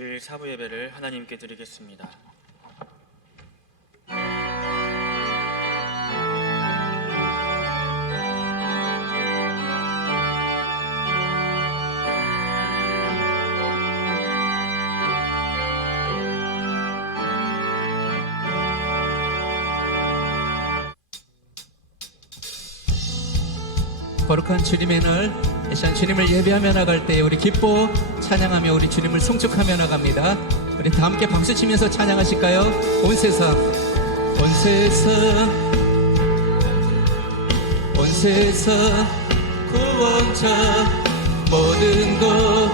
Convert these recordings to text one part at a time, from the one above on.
주일 사부 예배를 하나님께 드리겠습니다. 거룩한 주님의 날, 이 시간 주님을 예배하며 나갈 때 우리 기뻐 찬양하며 우리 주님을 송축하며 나갑니다. 우리 다 함께 박수 치면서 찬양하실까요? 온 세상, 온 세상, 온 세상 구원자, 모든 것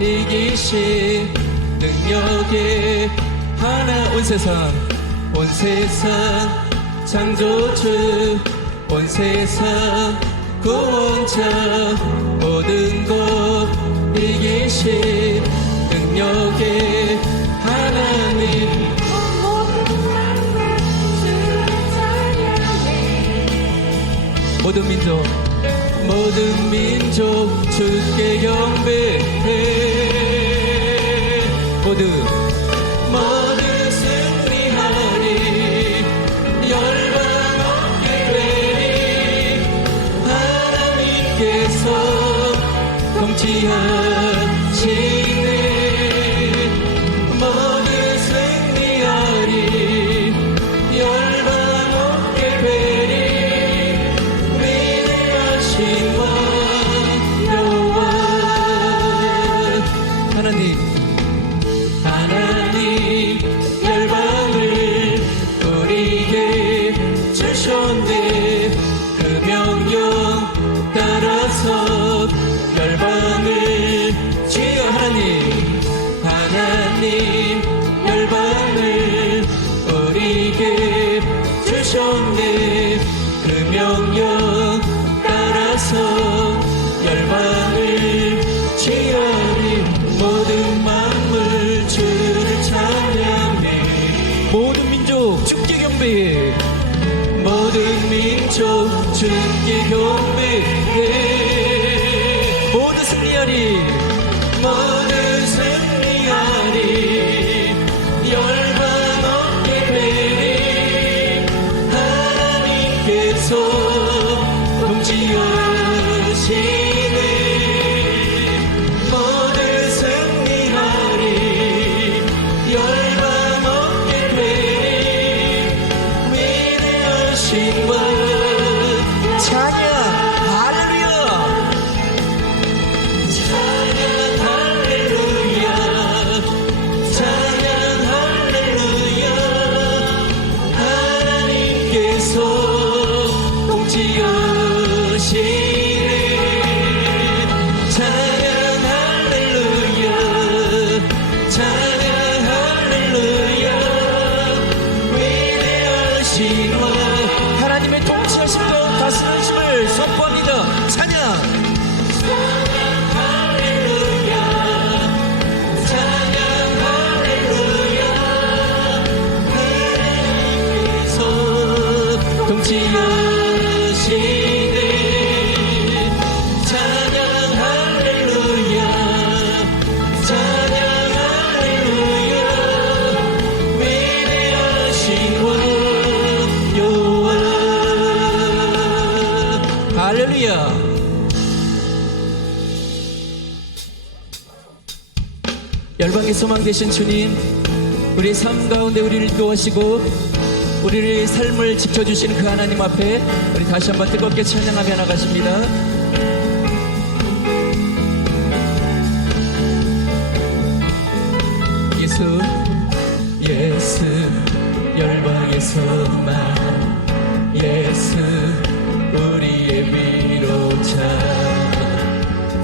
이기신 능력의 하나. 온 세상, 온 세상 창조주, 온 세상 구원자, 모든 것 이기신 능력의 하나님. 모든 민족, 모든 민족 주께 경배해. 모두 승리하리. 열방 어깨 내리 하나님께서 통치하시네. 모두 승리하리. 열방 어깨 내리 위대하신 왕 여호와. 하나님, 하나님 열방을 우리에게 주셨네. 그 명령 따라서 열방을 주여. 하나님, 하나님 열방을 우리에게 주셨네. 그 명령 따라서 열방을 지어리. 모든 만물 주를 찬양해. 모든 민족 주께 경배해. 모든 민족 주께 경배해. 모두 승리하리. 모두 승리하리. 열방 어깨 내리 하나님께서 통치하시네. 모두 승리하리. 열방 어깨 내리 위대하신 왕 찬양. 할렐루야. 찬양 할렐루야. 찬양 할렐루야. 하나님께서 통치하시네. 찬양 할렐루야. 찬양 할렐루야. 위대하신 왕 하나님의 통치하심과 다스리심을 선포합니다. 찬양. 찬양 할렐루야. 찬양 할렐루야. 하나님께서 통치하시네. 찬양 할렐루야. 찬양 할렐루야. 위대하신 왕 여호와. 할렐루야. 열방의 소망 되신 주님, 우리 삶 가운데 우리를 도우시고 우리의 삶을 지켜주시는 그 하나님 앞에 우리 다시 한번 뜨겁게 찬양하며 나가십니다. 예수, 예수 열방에서만 예수 우리의 위로자.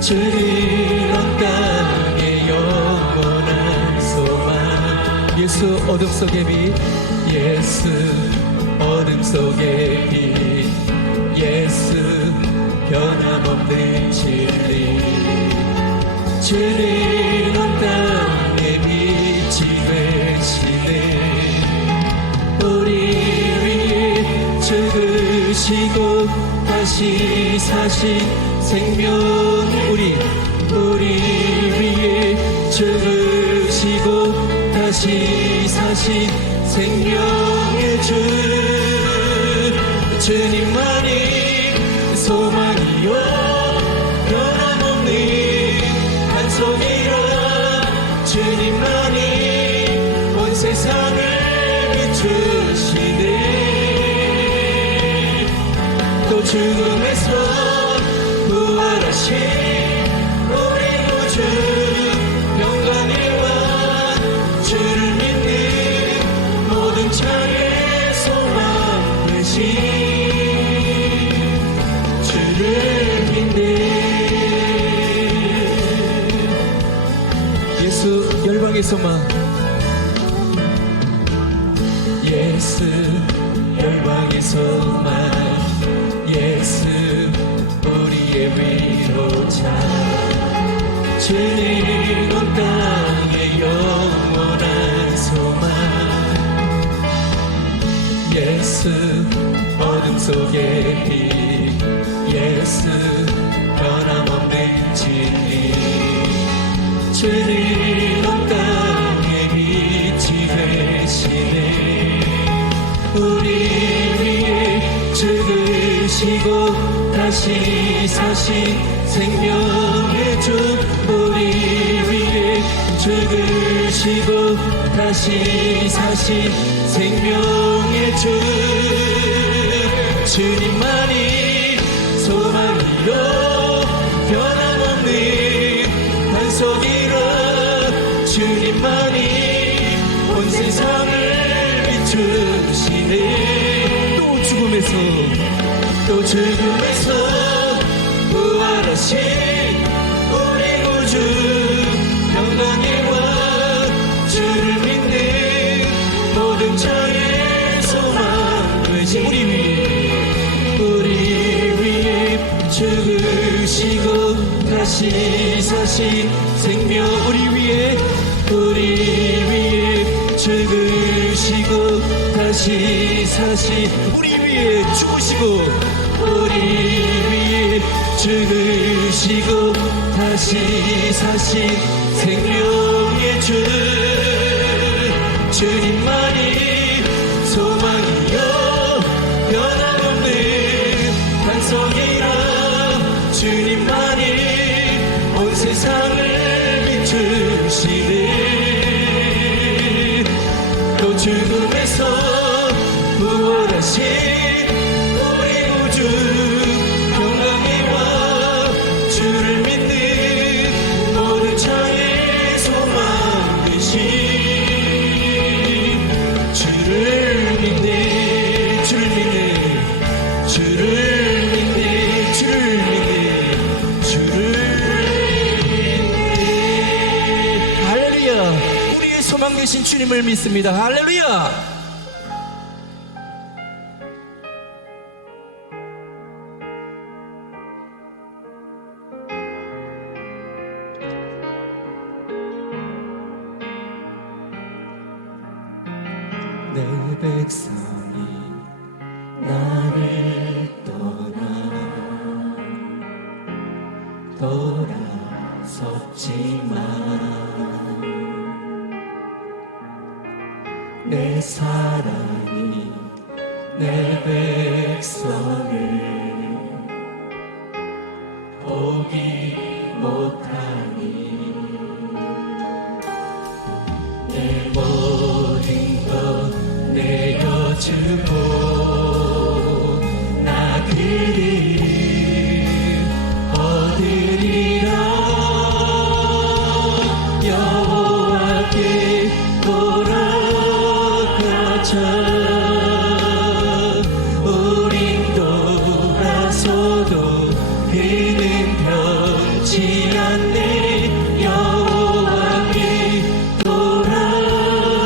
주님 온 땅의 영원한 소망. 예수 어둠 속의 빛. 예수 어둠 속의 빛. 예수 변함없는 진리. 주님 온 땅의 빛이 되시네. 우리 위해 죽으시고 다시 사신 생명. 우리 위해 죽으시고 다시 사신 생명의 주 주님만이 소망이요 변함없는 반석이라 주님만이 온 세상을 비추시네 또 죽음에서 부활하신 우리 구주 영광의 왕 주를 믿는 모든 자의 소망 되신 주를 믿네 예수 열방의 소망 예수 열방의 소망 예수 우리의 위로자 주님 온 땅의 영원한 소망 예수 어둠 속의 빛 예수 변함없는 진리 주님 온 땅의 빛이 되시네 우리 위에 죽으시고 다시 사신 생명의 주 우리 위에 죽으시고 다시 사신 생명의 주 주님만이 소망이요 변함없는 반석이라 주님만이 온 세상을 비추시네 또 죽음에서 부활하신 우리 구주 영광의 왕 주를 믿는 모든 자의 소망 되신 우리 위에 죽으시고 다시 사신 생명 우리 위에 죽으시고 다시 사신 우리 위에 죽으시고 우리 위에 죽으시고 다시 사신 생명의 주 주님만이 소망이요 변함없는 반석이라 주님만이 온 세상을 비추시네 또 죽음에서 부활하신 우리 구주 영광의 왕 주를 믿는 모든 자의 소망 되신 주를 믿네 할렐루야 우리의 소망 되신 주님을 믿습니다 할렐루야 내 백성이 나를 떠나 돌아섰지만 내 사랑이 내 백성을 포기 못하니 내 모든 것 내어주고 나 그를 얻으리라 여호와께 돌아가자 우린 돌아서도 그는 변치 않네 여호와께 돌아가자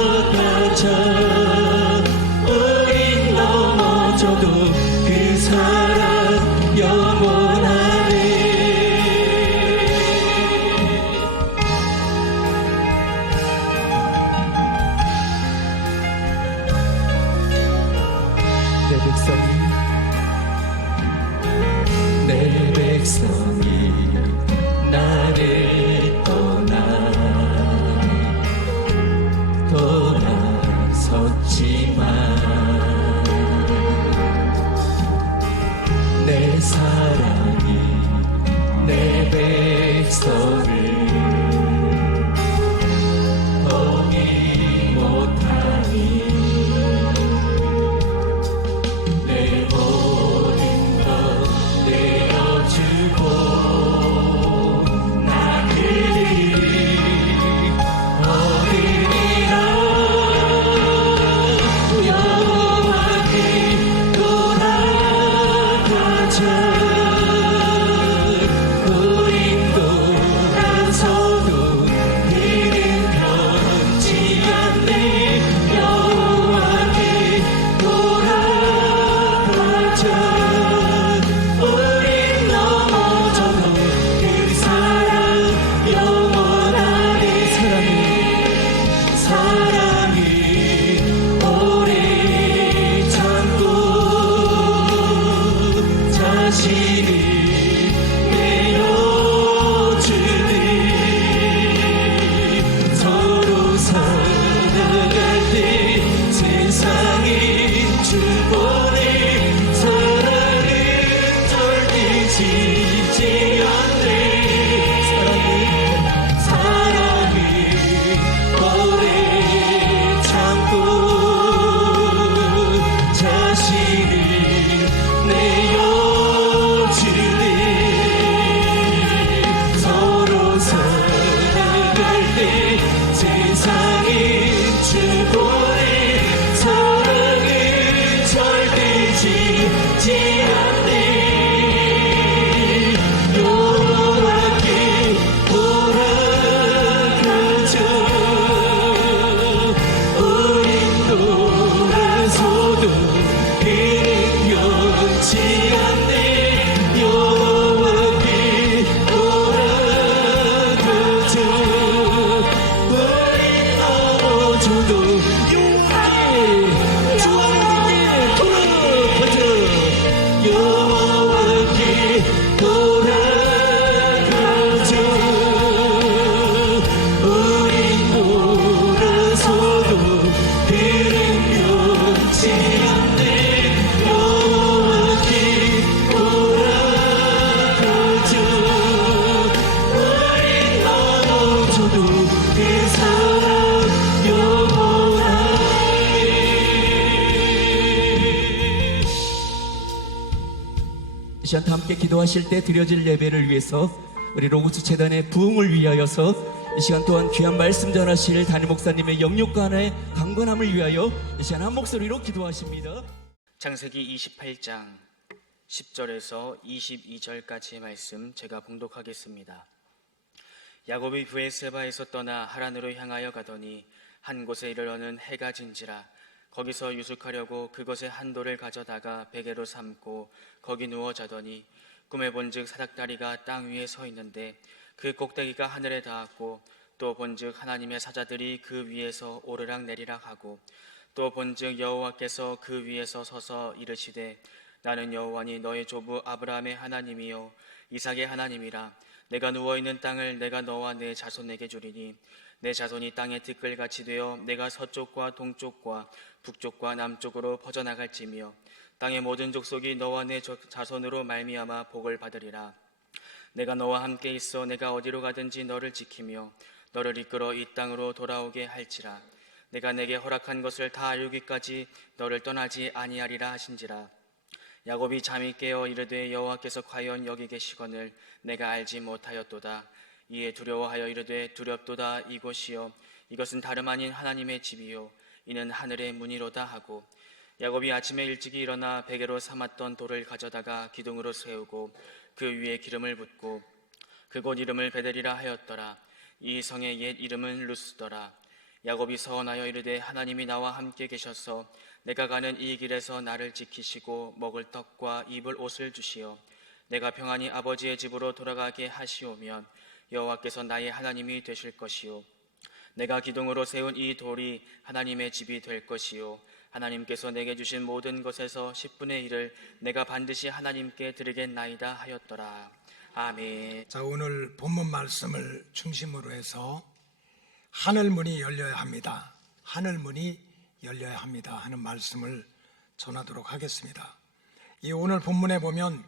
함께 기도하실 때 드려질 예배를 위해서 우리 로고스 재단의 부흥을 위하여서 이 시간 또한 귀한 말씀 전하실 담임 목사님의 영육간의 강건함을 위하여 이 시간 한 목소리로 기도하십니다. 창세기 28장 10절에서 22절까지의 말씀 제가 봉독하겠습니다. 야곱이 브에세바에서 떠나 하란으로 향하여 가더니 한 곳에 이르러는 해가 진지라. 거기서 유숙하려고 그것에 한 돌을 가져다가 베개로 삼고 거기 누워 자더니 꿈에 본즉 사닥다리가 땅 위에 서 있는데 그 꼭대기가 하늘에 닿았고 또 본즉 하나님의 사자들이 그 위에서 오르락 내리락 하고 또 본즉 여호와께서 그 위에서 서서 이르시되 나는 여호와니 너의 조부 아브라함의 하나님이요 이삭의 하나님이라. 내가 누워있는 땅을 내가 너와 내 자손에게 주리니 내 자손이 땅의 티끌같이 되어 내가 서쪽과 동쪽과 북쪽과 남쪽으로 퍼져나갈지며 땅의 모든 족속이 너와 내 자손으로 말미암아 복을 받으리라. 내가 너와 함께 있어 내가 어디로 가든지 너를 지키며 너를 이끌어 이 땅으로 돌아오게 할지라. 내가 내게 허락한 것을 다 이루기까지 너를 떠나지 아니하리라 하신지라. 야곱이 잠이 깨어 이르되 여호와께서 과연 여기 계시거늘 내가 알지 못하였도다. 이에 두려워하여 이르되 두렵도다. 이곳이요 이것은 다름 아닌 하나님의 집이요 이는 하늘의 문이로다 하고 야곱이 아침에 일찍이 일어나 베개로 삼았던 돌을 가져다가 기둥으로 세우고 그 위에 기름을 붓고 그곳 이름을 베델이라 하였더라. 이 성의 옛 이름은 루스더라. 야곱이 서원하여 이르되 하나님이 나와 함께 계셔서 내가 가는 이 길에서 나를 지키시고 먹을 떡과 입을 옷을 주시어 내가 평안히 아버지의 집으로 돌아가게 하시오면 여호와께서 나의 하나님이 되실 것이요 내가 기둥으로 세운 이 돌이 하나님의 집이 될 것이요 하나님께서 내게 주신 모든 것에서 10분의 1을 내가 반드시 하나님께 드리겠나이다 하였더라. 아멘. 자, 오늘 본문 말씀을 중심으로 해서 하늘문이 열려야 합니다. 하늘문이 열려야 합니다 하는 말씀을 전하도록 하겠습니다. 이 오늘 본문에 보면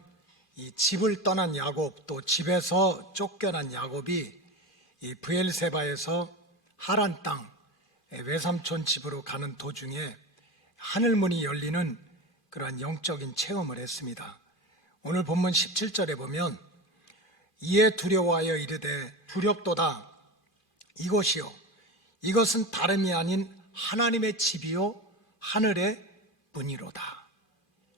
이 집을 떠난 야곱, 또 집에서 쫓겨난 야곱이 이 브엘세바에서 하란 땅 외삼촌 집으로 가는 도중에 하늘문이 열리는 그러한 영적인 체험을 했습니다. 오늘 본문 17절에 보면 이에 두려워하여 이르되 두렵도다. 이것이요 이것은 다름이 아닌 하나님의 집이요 하늘의 문이로다.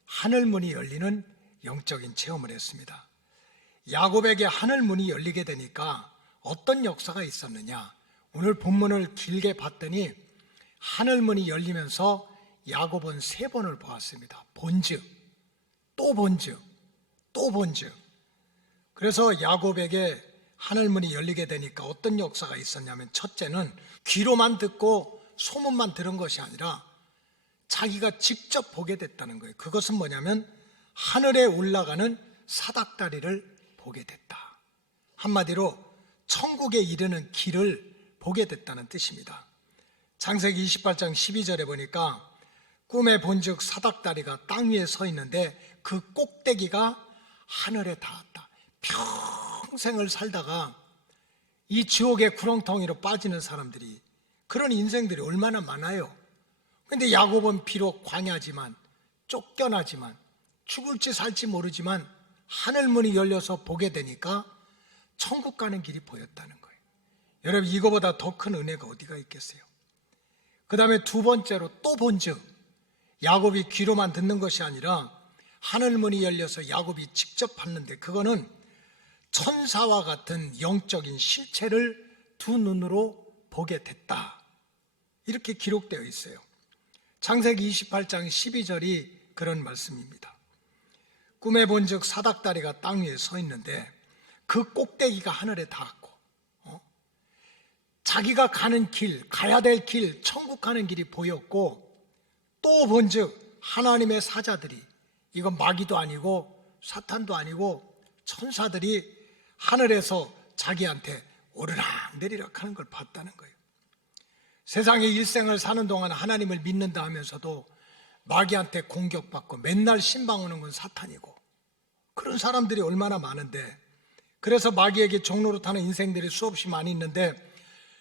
하늘문이 열리는 영적인 체험을 했습니다. 야곱에게 하늘문이 열리게 되니까 어떤 역사가 있었느냐, 오늘 본문을 길게 봤더니 하늘문이 열리면서 야곱은 3번을 보았습니다. 본즉, 또 본즉, 또 본즉. 그래서 야곱에게 하늘문이 열리게 되니까 어떤 역사가 있었냐면, 첫째는 귀로만 듣고 소문만 들은 것이 아니라 자기가 직접 보게 됐다는 거예요. 그것은 뭐냐면 하늘에 올라가는 사닥다리를 보게 됐다. 한마디로 천국에 이르는 길을 보게 됐다는 뜻입니다. 창세기 28장 12절에 보니까 꿈에 본즉 사닥다리가 땅 위에 서 있는데 그 꼭대기가 하늘에 닿았다. 평생을 살다가 이 지옥의 구렁텅이로 빠지는 사람들이, 그런 인생들이 얼마나 많아요. 근데 야곱은 비록 광야지만, 쫓겨나지만, 죽을지 살지 모르지만 하늘문이 열려서 보게 되니까 천국 가는 길이 보였다는 거예요. 여러분, 이거보다 더 큰 은혜가 어디가 있겠어요? 그 다음에 두 번째로 또 본즉, 야곱이 귀로만 듣는 것이 아니라 하늘문이 열려서 야곱이 직접 봤는데 그거는 천사와 같은 영적인 실체를 두 눈으로 보게 됐다. 이렇게 기록되어 있어요. 창세기 28장 12절이 그런 말씀입니다. 꿈에 본즉 사닥다리가 땅 위에 서 있는데 그 꼭대기가 하늘에 닿았고, 자기가 가는 길, 가야 될 길, 천국 가는 길이 보였고, 또 본즉 하나님의 사자들이, 이건 마귀도 아니고 사탄도 아니고 천사들이 하늘에서 자기한테 오르락 내리락 하는 걸 봤다는 거예요. 세상에 일생을 사는 동안 하나님을 믿는다 하면서도 마귀한테 공격받고 맨날 신방 오는 건 사탄이고, 그런 사람들이 얼마나 많은데, 그래서 마귀에게 종로로 타는 인생들이 수없이 많이 있는데,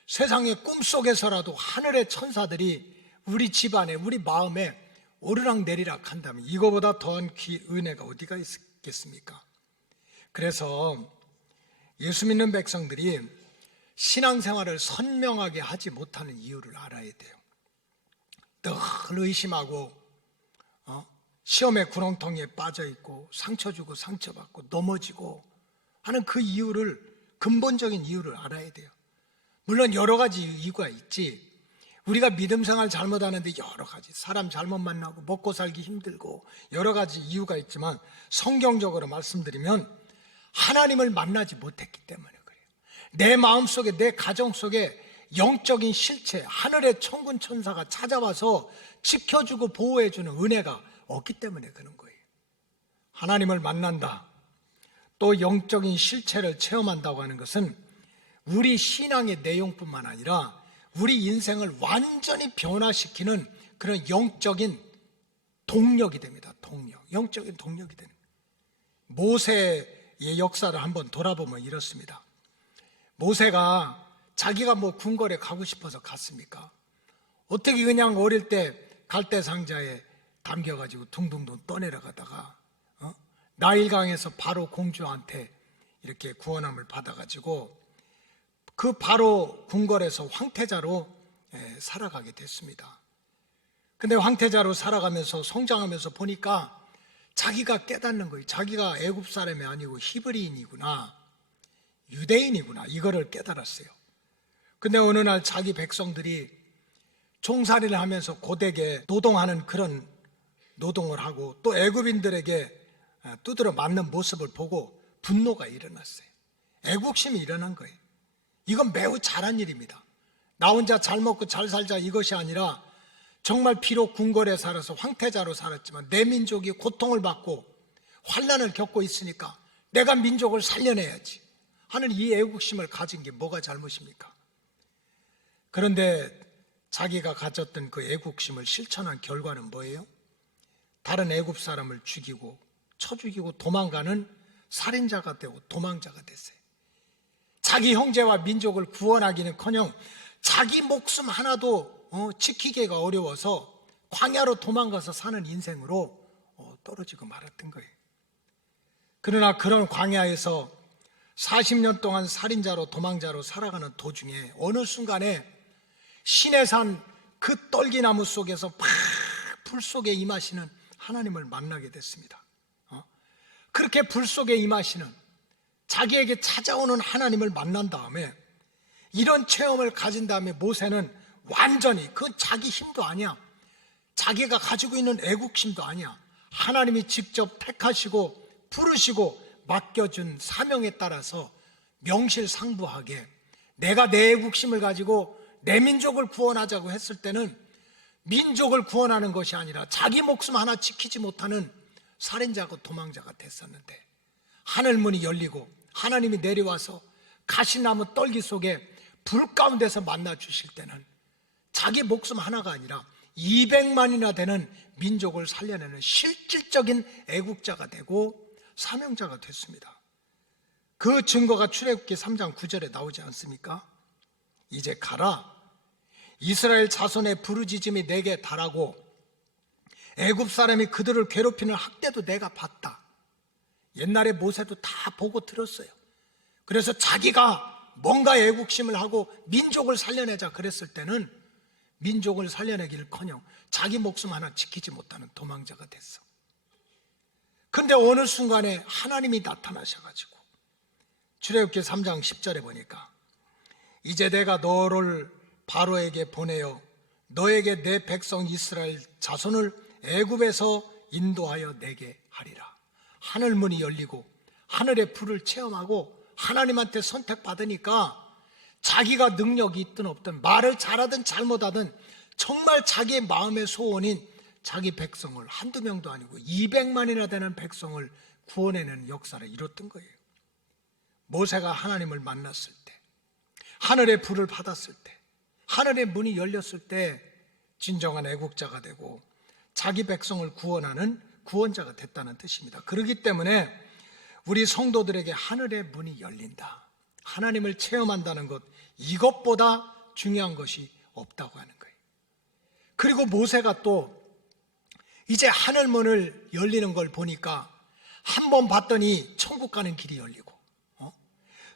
세상의 꿈속에서라도 하늘의 천사들이 우리 집안에, 우리 마음에 오르락 내리락 한다면 이거보다 더한 은혜가 어디가 있겠습니까? 그래서 예수 믿는 백성들이 신앙생활을 선명하게 하지 못하는 이유를 알아야 돼요. 늘 의심하고 시험의 구렁텅이에 빠져있고 상처 주고 상처받고 넘어지고 하는 그 이유를, 근본적인 이유를 알아야 돼요. 물론 여러 가지 이유가 있지. 우리가 믿음 생활 잘못하는데 여러 가지, 사람 잘못 만나고 먹고 살기 힘들고 여러 가지 이유가 있지만, 성경적으로 말씀드리면 하나님을 만나지 못했기 때문에 그래요. 내 마음속에, 내 가정 속에 영적인 실체, 하늘의 천군 천사가 찾아와서 지켜주고 보호해주는 은혜가 없기 때문에 그런 거예요. 하나님을 만난다, 또 영적인 실체를 체험한다고 하는 것은 우리 신앙의 내용뿐만 아니라 우리 인생을 완전히 변화시키는 그런 영적인 동력이 됩니다. 동력, 영적인 동력이 되는 거예요. 모세의 역사를 한번 돌아보면 이렇습니다. 모세가 자기가 궁궐에 가고 싶어서 갔습니까? 어떻게 그냥 어릴 때 갈대 상자에 담겨가지고 둥둥둥 떠내려가다가 나일강에서 바로 공주한테 이렇게 구원함을 받아가지고 그 바로 궁궐에서 황태자로 살아가게 됐습니다. 근데 황태자로 살아가면서 성장하면서 보니까 자기가 깨닫는 거예요. 자기가 애굽 사람이 아니고 히브리인이구나, 유대인이구나, 이거를 깨달았어요. 근데 어느 날 자기 백성들이 종살이를 하면서 고되게 노동하는 그런 노동을 하고 또 애굽인들에게 두드려 맞는 모습을 보고 분노가 일어났어요. 애국심이 일어난 거예요. 이건 매우 잘한 일입니다. 나 혼자 잘 먹고 잘 살자 이것이 아니라 정말 비록 궁궐에 살아서 황태자로 살았지만 내 민족이 고통을 받고 환난을 겪고 있으니까 내가 민족을 살려내야지 하는 이 애국심을 가진 게 뭐가 잘못입니까? 그런데 자기가 가졌던 그 애국심을 실천한 결과는 뭐예요? 다른 애굽 사람을 죽이고 쳐 죽이고 도망가는 살인자가 되고 도망자가 됐어요. 자기 형제와 민족을 구원하기는커녕 자기 목숨 하나도 지키기가 어려워서 광야로 도망가서 사는 인생으로 떨어지고 말았던 거예요. 그러나 그런 광야에서 40년 동안 살인자로 도망자로 살아가는 도중에 어느 순간에 시내산 그 떨기나무 속에서 팍 불 속에 임하시는 하나님을 만나게 됐습니다. 그렇게 불 속에 임하시는, 자기에게 찾아오는 하나님을 만난 다음에, 이런 체험을 가진 다음에 모세는 완전히, 그건 자기 힘도 아니야, 자기가 가지고 있는 애국심도 아니야, 하나님이 직접 택하시고 부르시고 맡겨준 사명에 따라서 명실상부하게 내가 내 애국심을 가지고 내 민족을 구원하자고 했을 때는 민족을 구원하는 것이 아니라 자기 목숨 하나 지키지 못하는 살인자고 도망자가 됐었는데, 하늘문이 열리고 하나님이 내려와서 가시나무 떨기 속에 불 가운데서 만나 주실 때는 자기 목숨 하나가 아니라 200만이나 되는 민족을 살려내는 실질적인 애국자가 되고 사명자가 됐습니다. 그 증거가 출애굽기 3장 9절에 나오지 않습니까? 이제 가라, 이스라엘 자손의 부르짖음이 내게 달하고 애굽 사람이 그들을 괴롭히는 학대도 내가 봤다. 옛날에 모세도 다 보고 들었어요. 그래서 자기가 뭔가 애국심을 하고 민족을 살려내자 그랬을 때는 민족을 살려내기를커녕 자기 목숨 하나 지키지 못하는 도망자가 됐어. 근데 어느 순간에 하나님이 나타나셔가지고 출애굽기 3장 10절에 보니까 이제 내가 너를 바로에게 보내어 너에게 내 백성 이스라엘 자손을 애굽에서 인도하여 내게 하리라. 하늘문이 열리고 하늘의 불을 체험하고 하나님한테 선택받으니까 자기가 능력이 있든 없든 말을 잘하든 잘못하든 정말 자기의 마음의 소원인 자기 백성을 한두 명도 아니고 200만이나 되는 백성을 구원해내는 역사를 이뤘던 거예요. 모세가 하나님을 만났을 때, 하늘의 불을 받았을 때, 하늘의 문이 열렸을 때 진정한 애국자가 되고 자기 백성을 구원하는 구원자가 됐다는 뜻입니다. 그렇기 때문에 우리 성도들에게 하늘의 문이 열린다, 하나님을 체험한다는 것, 이것보다 중요한 것이 없다고 하는 거예요. 그리고 모세가 또 이제 하늘문을 열리는 걸 보니까 한 번 봤더니 천국 가는 길이 열리고,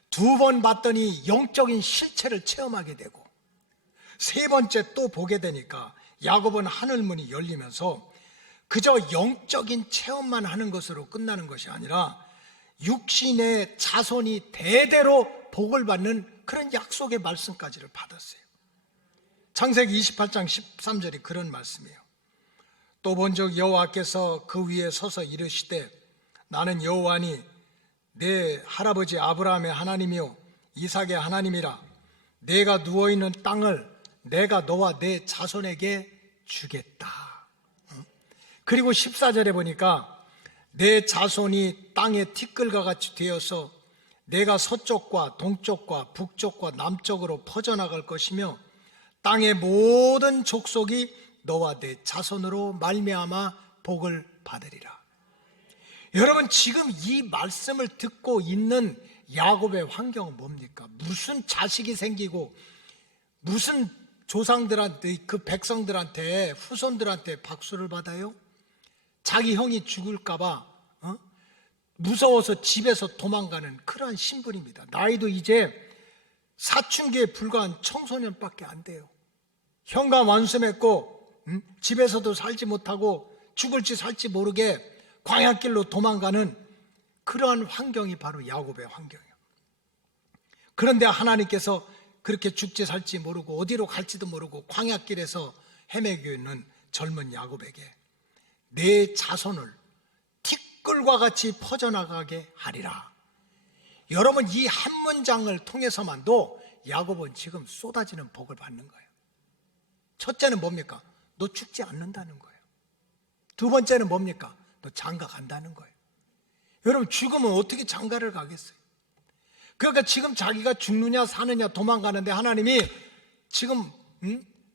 두 번 봤더니 영적인 실체를 체험하게 되고, 세 번째 또 보게 되니까 야곱은 하늘문이 열리면서 그저 영적인 체험만 하는 것으로 끝나는 것이 아니라 육신의 자손이 대대로 복을 받는 그런 약속의 말씀까지를 받았어요. 창세기 28장 13절이 그런 말씀이에요. 또 본즉 여호와께서 그 위에 서서 이르시되 나는 여호와니 내 할아버지 아브라함의 하나님이요 이삭의 하나님이라. 내가 누워있는 땅을 내가 너와 내 자손에게 주겠다. 그리고 14절에 보니까 내 자손이 땅의 티끌과 같이 되어서 내가 서쪽과 동쪽과 북쪽과 남쪽으로 퍼져나갈 것이며 땅의 모든 족속이 너와 내 자손으로 말미암아 복을 받으리라. 여러분, 지금 이 말씀을 듣고 있는 야곱의 환경은 뭡니까? 무슨 자식이 생기고 무슨 조상들한테, 그 백성들한테, 후손들한테 박수를 받아요? 자기 형이 죽을까봐 무서워서 집에서 도망가는 그러한 신분입니다. 나이도 이제 사춘기에 불과한 청소년밖에 안 돼요. 형과 완수했고 집에서도 살지 못하고 죽을지 살지 모르게 광야길로 도망가는 그러한 환경이 바로 야곱의 환경이에요. 그런데 하나님께서 그렇게 죽지 살지 모르고 어디로 갈지도 모르고 광야길에서 헤매고 있는 젊은 야곱에게 내 자손을 티끌과 같이 퍼져나가게 하리라. 여러분, 이 한 문장을 통해서만도 야곱은 지금 쏟아지는 복을 받는 거예요. 첫째는 뭡니까? 너 죽지 않는다는 거예요. 두 번째는 뭡니까? 너 장가 간다는 거예요. 여러분, 죽으면 어떻게 장가를 가겠어요? 그러니까 지금 자기가 죽느냐 사느냐 도망가는데 하나님이 지금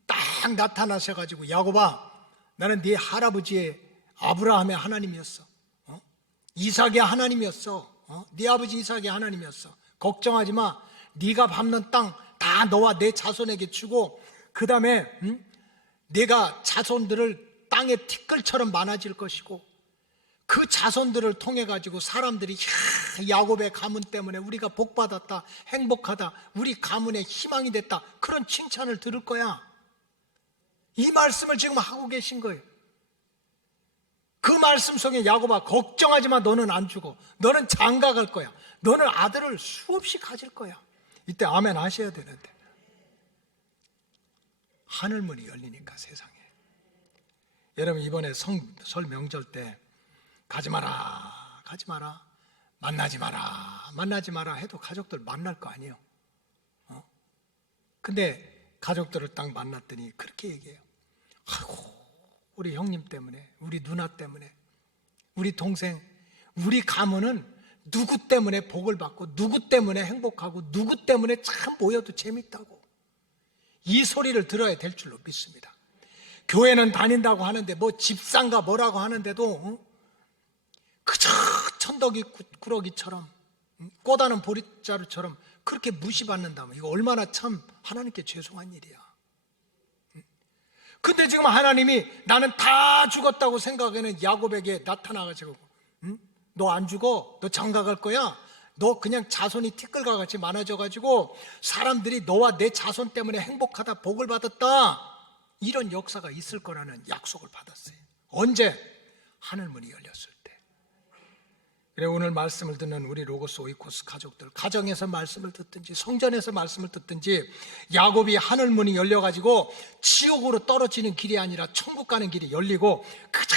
딱 나타나셔가지고 야곱아, 나는 네 할아버지의 아브라함의 하나님이었어. 이삭의 하나님이었어. 네 아버지 이삭의 하나님이었어. 걱정하지 마. 네가 밟는 땅 다 너와 내 자손에게 주고 그 다음에 내가 자손들을 땅의 티끌처럼 많아질 것이고 그 자손들을 통해 가지고 사람들이 야곱의 가문 때문에 우리가 복받았다, 행복하다, 우리 가문의 희망이 됐다, 그런 칭찬을 들을 거야. 이 말씀을 지금 하고 계신 거예요. 그 말씀 속에 야곱아, 걱정하지 마. 너는 안 죽어. 너는 장가 갈 거야. 너는 아들을 수없이 가질 거야. 이때 아멘 하셔야 되는데 하늘문이 열리니까 세상에. 여러분, 이번에 설 명절 때 가지 마라, 가지 마라, 만나지 마라, 만나지 마라 해도 가족들 만날 거 아니에요. 근데 가족들을 딱 만났더니 그렇게 얘기해요. 아이고, 우리 형님 때문에, 우리 누나 때문에, 우리 동생, 우리 가문은 누구 때문에 복을 받고 누구 때문에 행복하고 누구 때문에 참 모여도 재밌다고 이 소리를 들어야 될 줄로 믿습니다. 교회는 다닌다고 하는데 뭐 집사인가 뭐라고 하는데도 그저 천덕이 구러기처럼 꼬다는 보릿자루처럼 그렇게 무시받는다면 이거 얼마나 참 하나님께 죄송한 일이야. 근데 지금 하나님이 나는 다 죽었다고 생각하는 야곱에게 나타나가지고 너 안 죽어? 너 장가 갈 거야? 너 그냥 자손이 티끌과 같이 많아져가지고 사람들이 너와 내 자손 때문에 행복하다, 복을 받았다, 이런 역사가 있을 거라는 약속을 받았어요. 언제? 하늘문이 열렸을 때. 그래, 오늘 말씀을 듣는 우리 로고스 오이코스 가족들, 가정에서 말씀을 듣든지 성전에서 말씀을 듣든지 야곱이 하늘문이 열려가지고 지옥으로 떨어지는 길이 아니라 천국 가는 길이 열리고 그저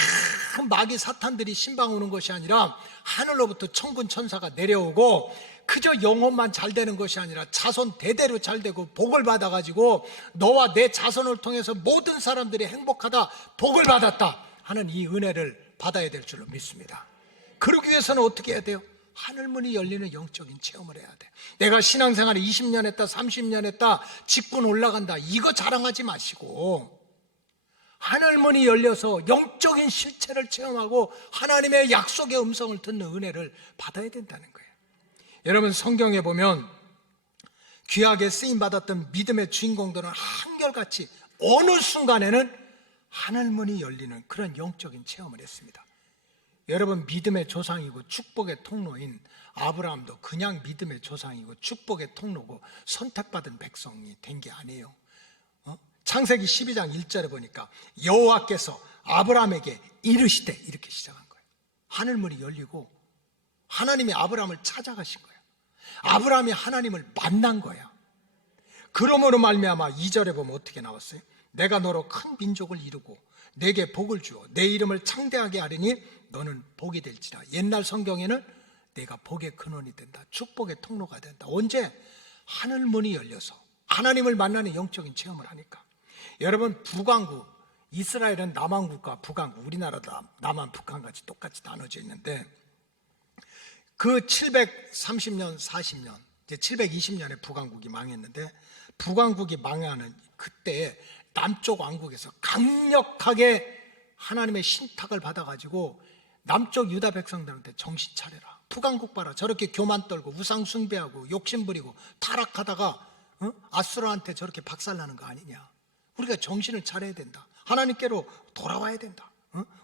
마귀 사탄들이 신방 오는 것이 아니라 하늘로부터 천군 천사가 내려오고 그저 영혼만 잘 되는 것이 아니라 자손 대대로 잘 되고 복을 받아가지고 너와 내 자손을 통해서 모든 사람들이 행복하다, 복을 받았다 하는 이 은혜를 받아야 될 줄로 믿습니다. 그러기 위해서는 어떻게 해야 돼요? 하늘문이 열리는 영적인 체험을 해야 돼. 내가 신앙생활을 20년 했다, 30년 했다, 직분 올라간다, 이거 자랑하지 마시고 하늘문이 열려서 영적인 실체를 체험하고 하나님의 약속의 음성을 듣는 은혜를 받아야 된다는 거예요. 여러분, 성경에 보면 귀하게 쓰임받았던 믿음의 주인공들은 한결같이 어느 순간에는 하늘문이 열리는 그런 영적인 체험을 했습니다. 여러분, 믿음의 조상이고 축복의 통로인 아브라함도 그냥 믿음의 조상이고 축복의 통로고 선택받은 백성이 된 게 아니에요. 창세기 12장 1절에 보니까 여호와께서 아브라함에게 이르시되, 이렇게 시작한 거예요. 하늘문이 열리고 하나님이 아브라함을 찾아가신 거예요. 아브라함이 하나님을 만난 거야. 그러므로 말미암아 2절에 보면 어떻게 나왔어요? 내가 너로 큰 민족을 이루고 내게 복을 주어 내 이름을 창대하게 하리니 너는 복이 될지라. 옛날 성경에는 내가 복의 근원이 된다, 축복의 통로가 된다. 언제? 하늘문이 열려서 하나님을 만나는 영적인 체험을 하니까. 여러분, 북왕국, 이스라엘은 남왕국과 북왕국, 우리나라도 남한 북한같이 똑같이 나눠져 있는데, 그 730년 40년 이제 720년에 북왕국이 망했는데, 북왕국이 망하는 그때 남쪽 왕국에서 강력하게 하나님의 신탁을 받아가지고 남쪽 유다 백성들한테 정신 차려라, 북왕국 봐라, 저렇게 교만 떨고 우상 숭배하고 욕심 부리고 타락하다가 아수라한테 저렇게 박살나는 거 아니냐, 우리가 정신을 차려야 된다, 하나님께로 돌아와야 된다,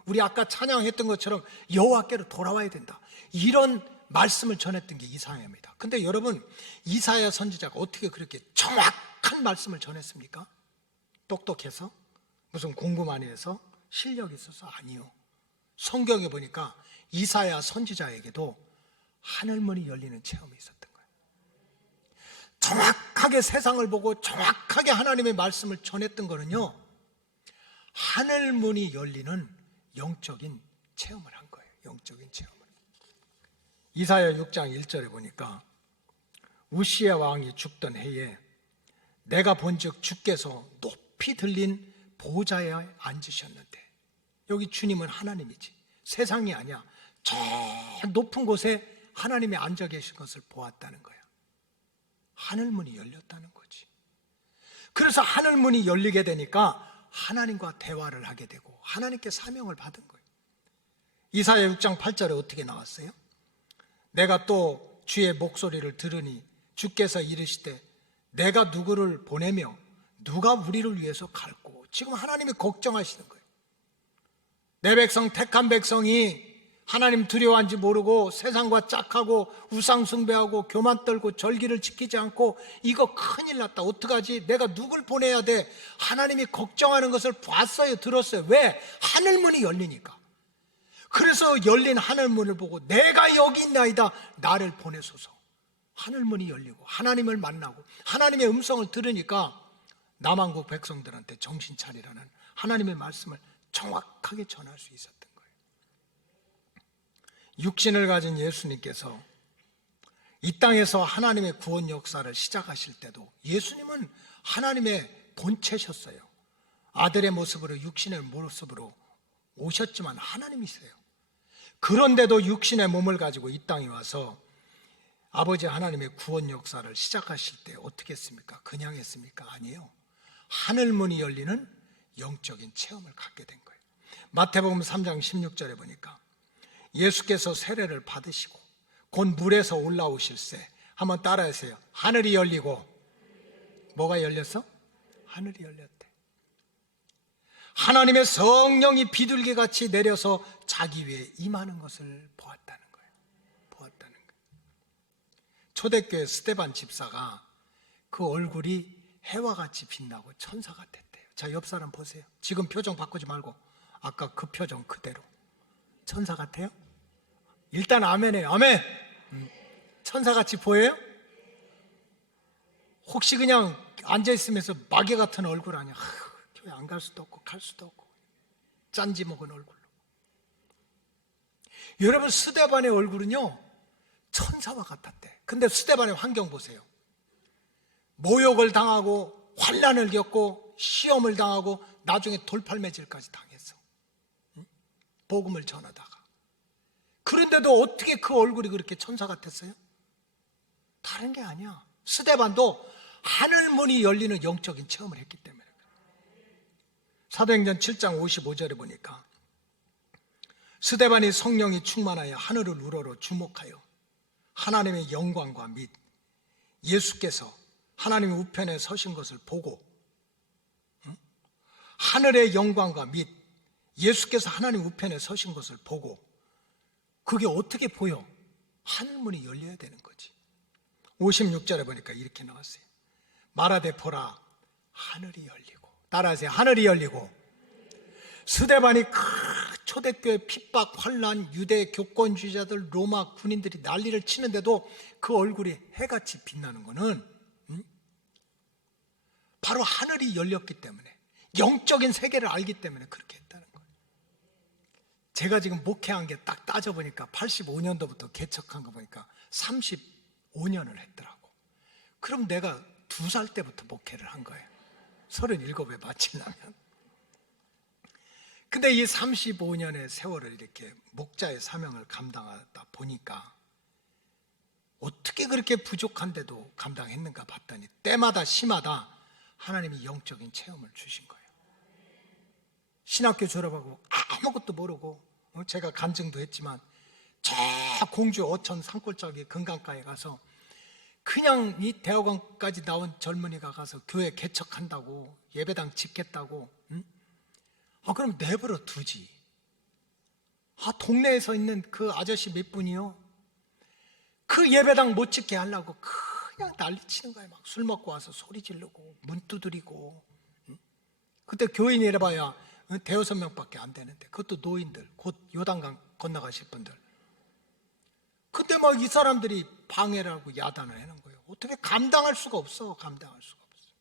우리 아까 찬양했던 것처럼 여호와께로 돌아와야 된다, 이런 말씀을 전했던 게 이사야입니다. 근데 여러분, 이사야 선지자가 어떻게 그렇게 정확한 말씀을 전했습니까? 똑똑해서? 무슨 공부 많이 해서? 실력이 있어서? 아니요. 성경에 보니까 이사야 선지자에게도 하늘문이 열리는 체험이 있었던 거예요. 정확하게 세상을 보고 정확하게 하나님의 말씀을 전했던 거는요, 하늘문이 열리는 영적인 체험을 한 거예요. 영적인 체험을. 이사야 6장 1절에 보니까 우시야 왕이 죽던 해에 내가 본즉 주께서 높이 들린 보좌에 앉으셨는데, 여기 주님은 하나님이지 세상이 아니야. 저 높은 곳에 하나님이 앉아 계신 것을 보았다는 거야. 하늘문이 열렸다는 거지. 그래서 하늘문이 열리게 되니까 하나님과 대화를 하게 되고 하나님께 사명을 받은 거예요. 이사야 6장 8절에 어떻게 나왔어요? 내가 또 주의 목소리를 들으니 주께서 이르시되 내가 누구를 보내며 누가 우리를 위해서 갈고. 지금 하나님이 걱정하시는 거예요. 내 백성, 택한 백성이 하나님 두려워한지 모르고 세상과 짝하고 우상 숭배하고 교만 떨고 절기를 지키지 않고 이거 큰일 났다, 어떡하지, 내가 누굴 보내야 돼, 하나님이 걱정하는 것을 봤어요, 들었어요. 왜? 하늘문이 열리니까. 그래서 열린 하늘문을 보고 내가 여기 있나이다, 나를 보내소서. 하늘문이 열리고 하나님을 만나고 하나님의 음성을 들으니까 남왕국 백성들한테 정신 차리라는 하나님의 말씀을 정확하게 전할 수 있었던 거예요. 육신을 가진 예수님께서 이 땅에서 하나님의 구원 역사를 시작하실 때도 예수님은 하나님의 본체셨어요. 아들의 모습으로, 육신의 모습으로 오셨지만 하나님이세요. 그런데도 육신의 몸을 가지고 이 땅에 와서 아버지 하나님의 구원 역사를 시작하실 때 어떻게 했습니까? 그냥 했습니까? 아니에요. 하늘문이 열리는 영적인 체험을 갖게 된 거예요. 마태복음 3장 16절에 보니까 예수께서 세례를 받으시고 곧 물에서 올라오실새, 한번 따라하세요. 하늘이 열리고, 뭐가 열렸어? 하늘이 열렸대. 하나님의 성령이 비둘기같이 내려서 자기 위에 임하는 것을 보았다는 거예요. 보았다는 거예요. 초대교회 스데반 집사가 그 얼굴이 해와 같이 빛나고 천사가 됐대요. 자, 옆 사람 보세요. 지금 표정 바꾸지 말고 아까 그 표정 그대로. 천사 같아요? 일단 아멘해요. 아멘. 천사같이 보여요? 혹시 그냥 앉아있으면서 마귀 같은 얼굴 아니야? 교회 안 갈 수도 없고 갈 수도 없고 짠지 먹은 얼굴로. 여러분, 스데반의 얼굴은요 천사와 같았대. 근데 스데반의 환경 보세요. 모욕을 당하고 환난을 겪고 시험을 당하고 나중에 돌팔매질까지 당했어. 복음을 전하다가. 그런데도 어떻게 그 얼굴이 그렇게 천사 같았어요? 다른 게 아니야. 스데반도 하늘문이 열리는 영적인 체험을 했기 때문에. 사도행전 7장 55절에 보니까 스데반이 성령이 충만하여 하늘을 우러러 주목하여 하나님의 영광과 및 예수께서 하나님의 우편에 서신 것을 보고, 하늘의 영광과 및 예수께서 하나님 우편에 서신 것을 보고 그게 어떻게 보여? 하늘문이 열려야 되는 거지. 56절에 보니까 이렇게 나왔어요. 말하되 보라, 하늘이 열리고. 따라하세요. 하늘이 열리고. 스데반이 초대교회 핍박, 환란, 유대 교권주의자들, 로마 군인들이 난리를 치는데도 그 얼굴이 해같이 빛나는 거는 바로 하늘이 열렸기 때문에, 영적인 세계를 알기 때문에 그렇게 했다는 거예요. 제가 지금 목회한 게 딱 따져보니까 85년도부터 개척한 거 보니까 35년을 했더라고. 그럼 내가 2살 때부터 목회를 한 거예요. 37에 마치려면. 근데 이 35년의 세월을 이렇게 목자의 사명을 감당하다 보니까 어떻게 그렇게 부족한데도 감당했는가 봤더니 때마다 시마다 하나님이 영적인 체험을 주신 거예요. 신학교 졸업하고 아무것도 모르고, 제가 간증도 했지만 저 공주 어촌 산골짜기 금강가에 가서 그냥 이 대학원까지 나온 젊은이가 가서 교회 개척한다고, 예배당 짓겠다고, 그럼 내버려 두지. 동네에서 있는 그 아저씨 몇 분이요, 그 예배당 못 짓게 하려고 그냥 난리치는 거예요. 막 술 먹고 와서 소리 지르고 문 두드리고. 그때 교인이라 봐야 5-6명밖에 안 되는데, 그것도 노인들, 곧 요단강 건너가실 분들. 그때 막 이 사람들이 방해를 하고 야단을 하는 거예요. 어떻게 감당할 수가 없어. 감당할 수가 없어.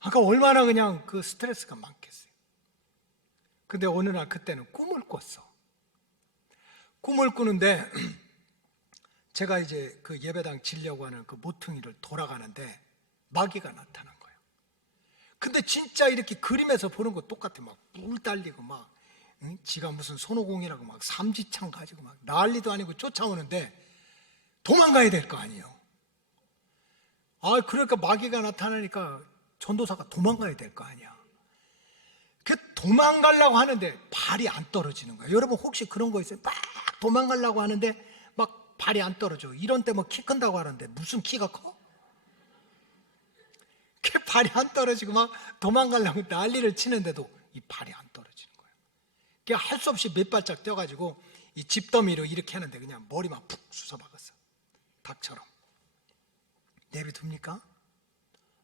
아까 얼마나 그냥 그 스트레스가 많겠어요. 근데 어느 날 그때는 꿈을 꿨어. 꿈을 꾸는데 제가 이제 그 예배당 지려고 하는 그 모퉁이를 돌아가는데 마귀가 나타난 거예요. 근데 진짜 이렇게 그림에서 보는 거 똑같아. 막 뿔 달리고 막, 지가 무슨 손오공이라고 막 삼지창 가지고 막 난리도 아니고 쫓아오는데 도망가야 될 거 아니에요. 그러니까 마귀가 나타나니까 전도사가 도망가야 될 거 아니야. 그 도망가려고 하는데 발이 안 떨어지는 거예요. 여러분 혹시 그런 거 있어요? 막 도망가려고 하는데 막 발이 안 떨어져. 이런 때 뭐 키 큰다고 하는데 무슨 키가 커? 그 발이 안 떨어지고 막 도망가려고 난리를 치는데도 이 발이 안 떨어지는 거예요. 그냥 할 수 없이 몇 발짝 뛰어가지고 이 집더미로 이렇게 하는데 그냥 머리만 푹 쑤셔박았어. 닭처럼. 내비둡니까?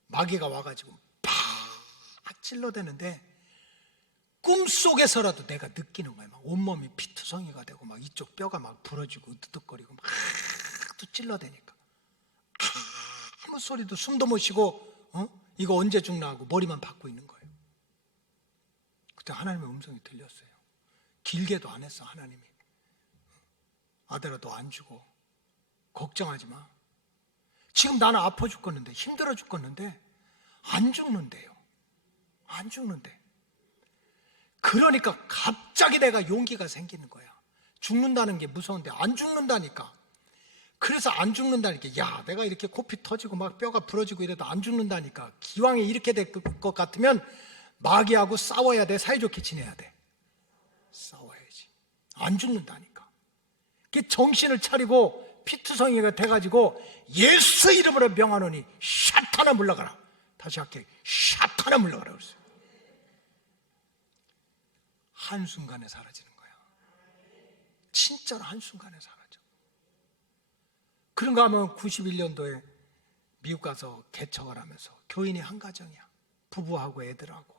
마귀가 와가지고 팍 찔러대는데 꿈속에서라도 내가 느끼는 거예요. 막 온몸이 피투성이가 되고 막 이쪽 뼈가 막 부러지고 으득거리고 막 또 찔러대니까 아무 소리도 숨도 못 쉬고 이거 언제 죽나 하고 머리만 박고 있는 거예요. 그때 하나님의 음성이 들렸어요. 길게도 안 했어. 하나님이. 아들아 너 안 죽어. 걱정하지 마. 지금 나는 아파 죽겠는데, 힘들어 죽겠는데 안 죽는데요. 안 죽는데. 그러니까 갑자기 내가 용기가 생기는 거야. 죽는다는 게 무서운데 안 죽는다니까. 그래서 안 죽는다니까. 야, 내가 이렇게 코피 터지고 막 뼈가 부러지고 이래도 안 죽는다니까. 기왕에 이렇게 될 것 같으면 마귀하고 싸워야 돼. 사이좋게 지내야 돼. 싸워야지. 안 죽는다니까. 그 정신을 차리고 피투성이가 돼가지고 예수 이름으로 명하노니 샤탄아 물러가라. 다시 할게. 샤탄아 물러가라 그랬어요. 한순간에 사라지는 거야. 진짜로 한순간에 사라져. 그런가 하면 91년도에 미국 가서 개척을 하면서 교인이 한 가정이야. 부부하고 애들하고.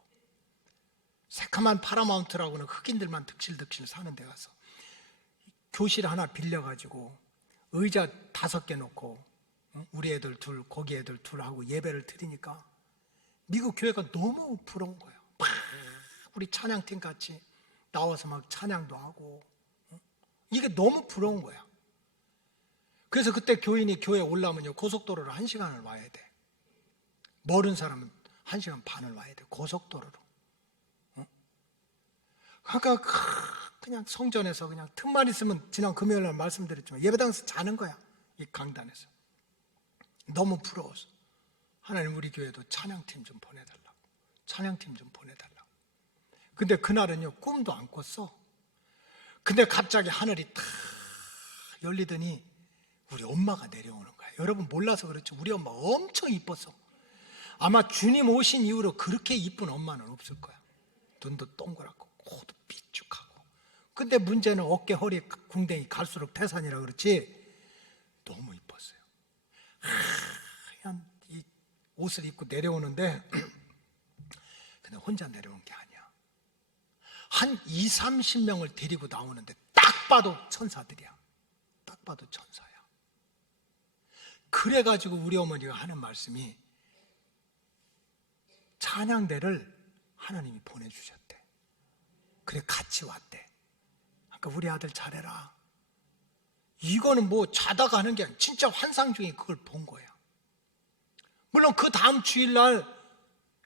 새카만 파라마운트라고는 흑인들만 득실득실 사는 데 가서 교실 하나 빌려가지고 의자 5개 놓고 우리 애들 둘, 거기 애들 둘 하고 예배를 드리니까 미국 교회가 너무 부러운 거예요. 막 우리 찬양팀 같이 나와서 막 찬양도 하고 이게 너무 부러운 거야. 그래서 그때 교인이 교회에 올라오면요 고속도로를 1시간을 와야 돼. 멀은 사람은 1시간 반을 와야 돼. 고속도로로. 그러니까 그냥 성전에서 그냥 틈만 있으면 지난 금요일날 말씀드렸지만 예배당에서 자는 거야. 이 강단에서. 너무 부러워서 하나님 우리 교회도 찬양팀 좀 보내달라고. 찬양팀 좀 보내달라고. 근데 그날은요 꿈도 안 꿨어. 근데 갑자기 하늘이 탁 열리더니 우리 엄마가 내려오는 거야. 여러분 몰라서 그렇지 우리 엄마 엄청 이뻤어. 아마 주님 오신 이후로 그렇게 이쁜 엄마는 없을 거야. 눈도 동그랗고 코도 삐죽하고 근데 문제는 어깨, 허리, 궁뎅이 갈수록 태산이라 그렇지 너무 이뻤어요. 하얀 이 옷을 입고 내려오는데 근데 혼자 내려온 게 아니야. 한 20, 30명을 데리고 나오는데 딱 봐도 천사들이야. 딱 봐도 천사야. 그래가지고 우리 어머니가 하는 말씀이 찬양대를 하나님이 보내주셨대. 그래 같이 왔대. 그러니까 우리 아들 잘해라. 이거는 뭐 자다가 하는 게 아니라 진짜 환상 중에 그걸 본 거야. 물론 그 다음 주일날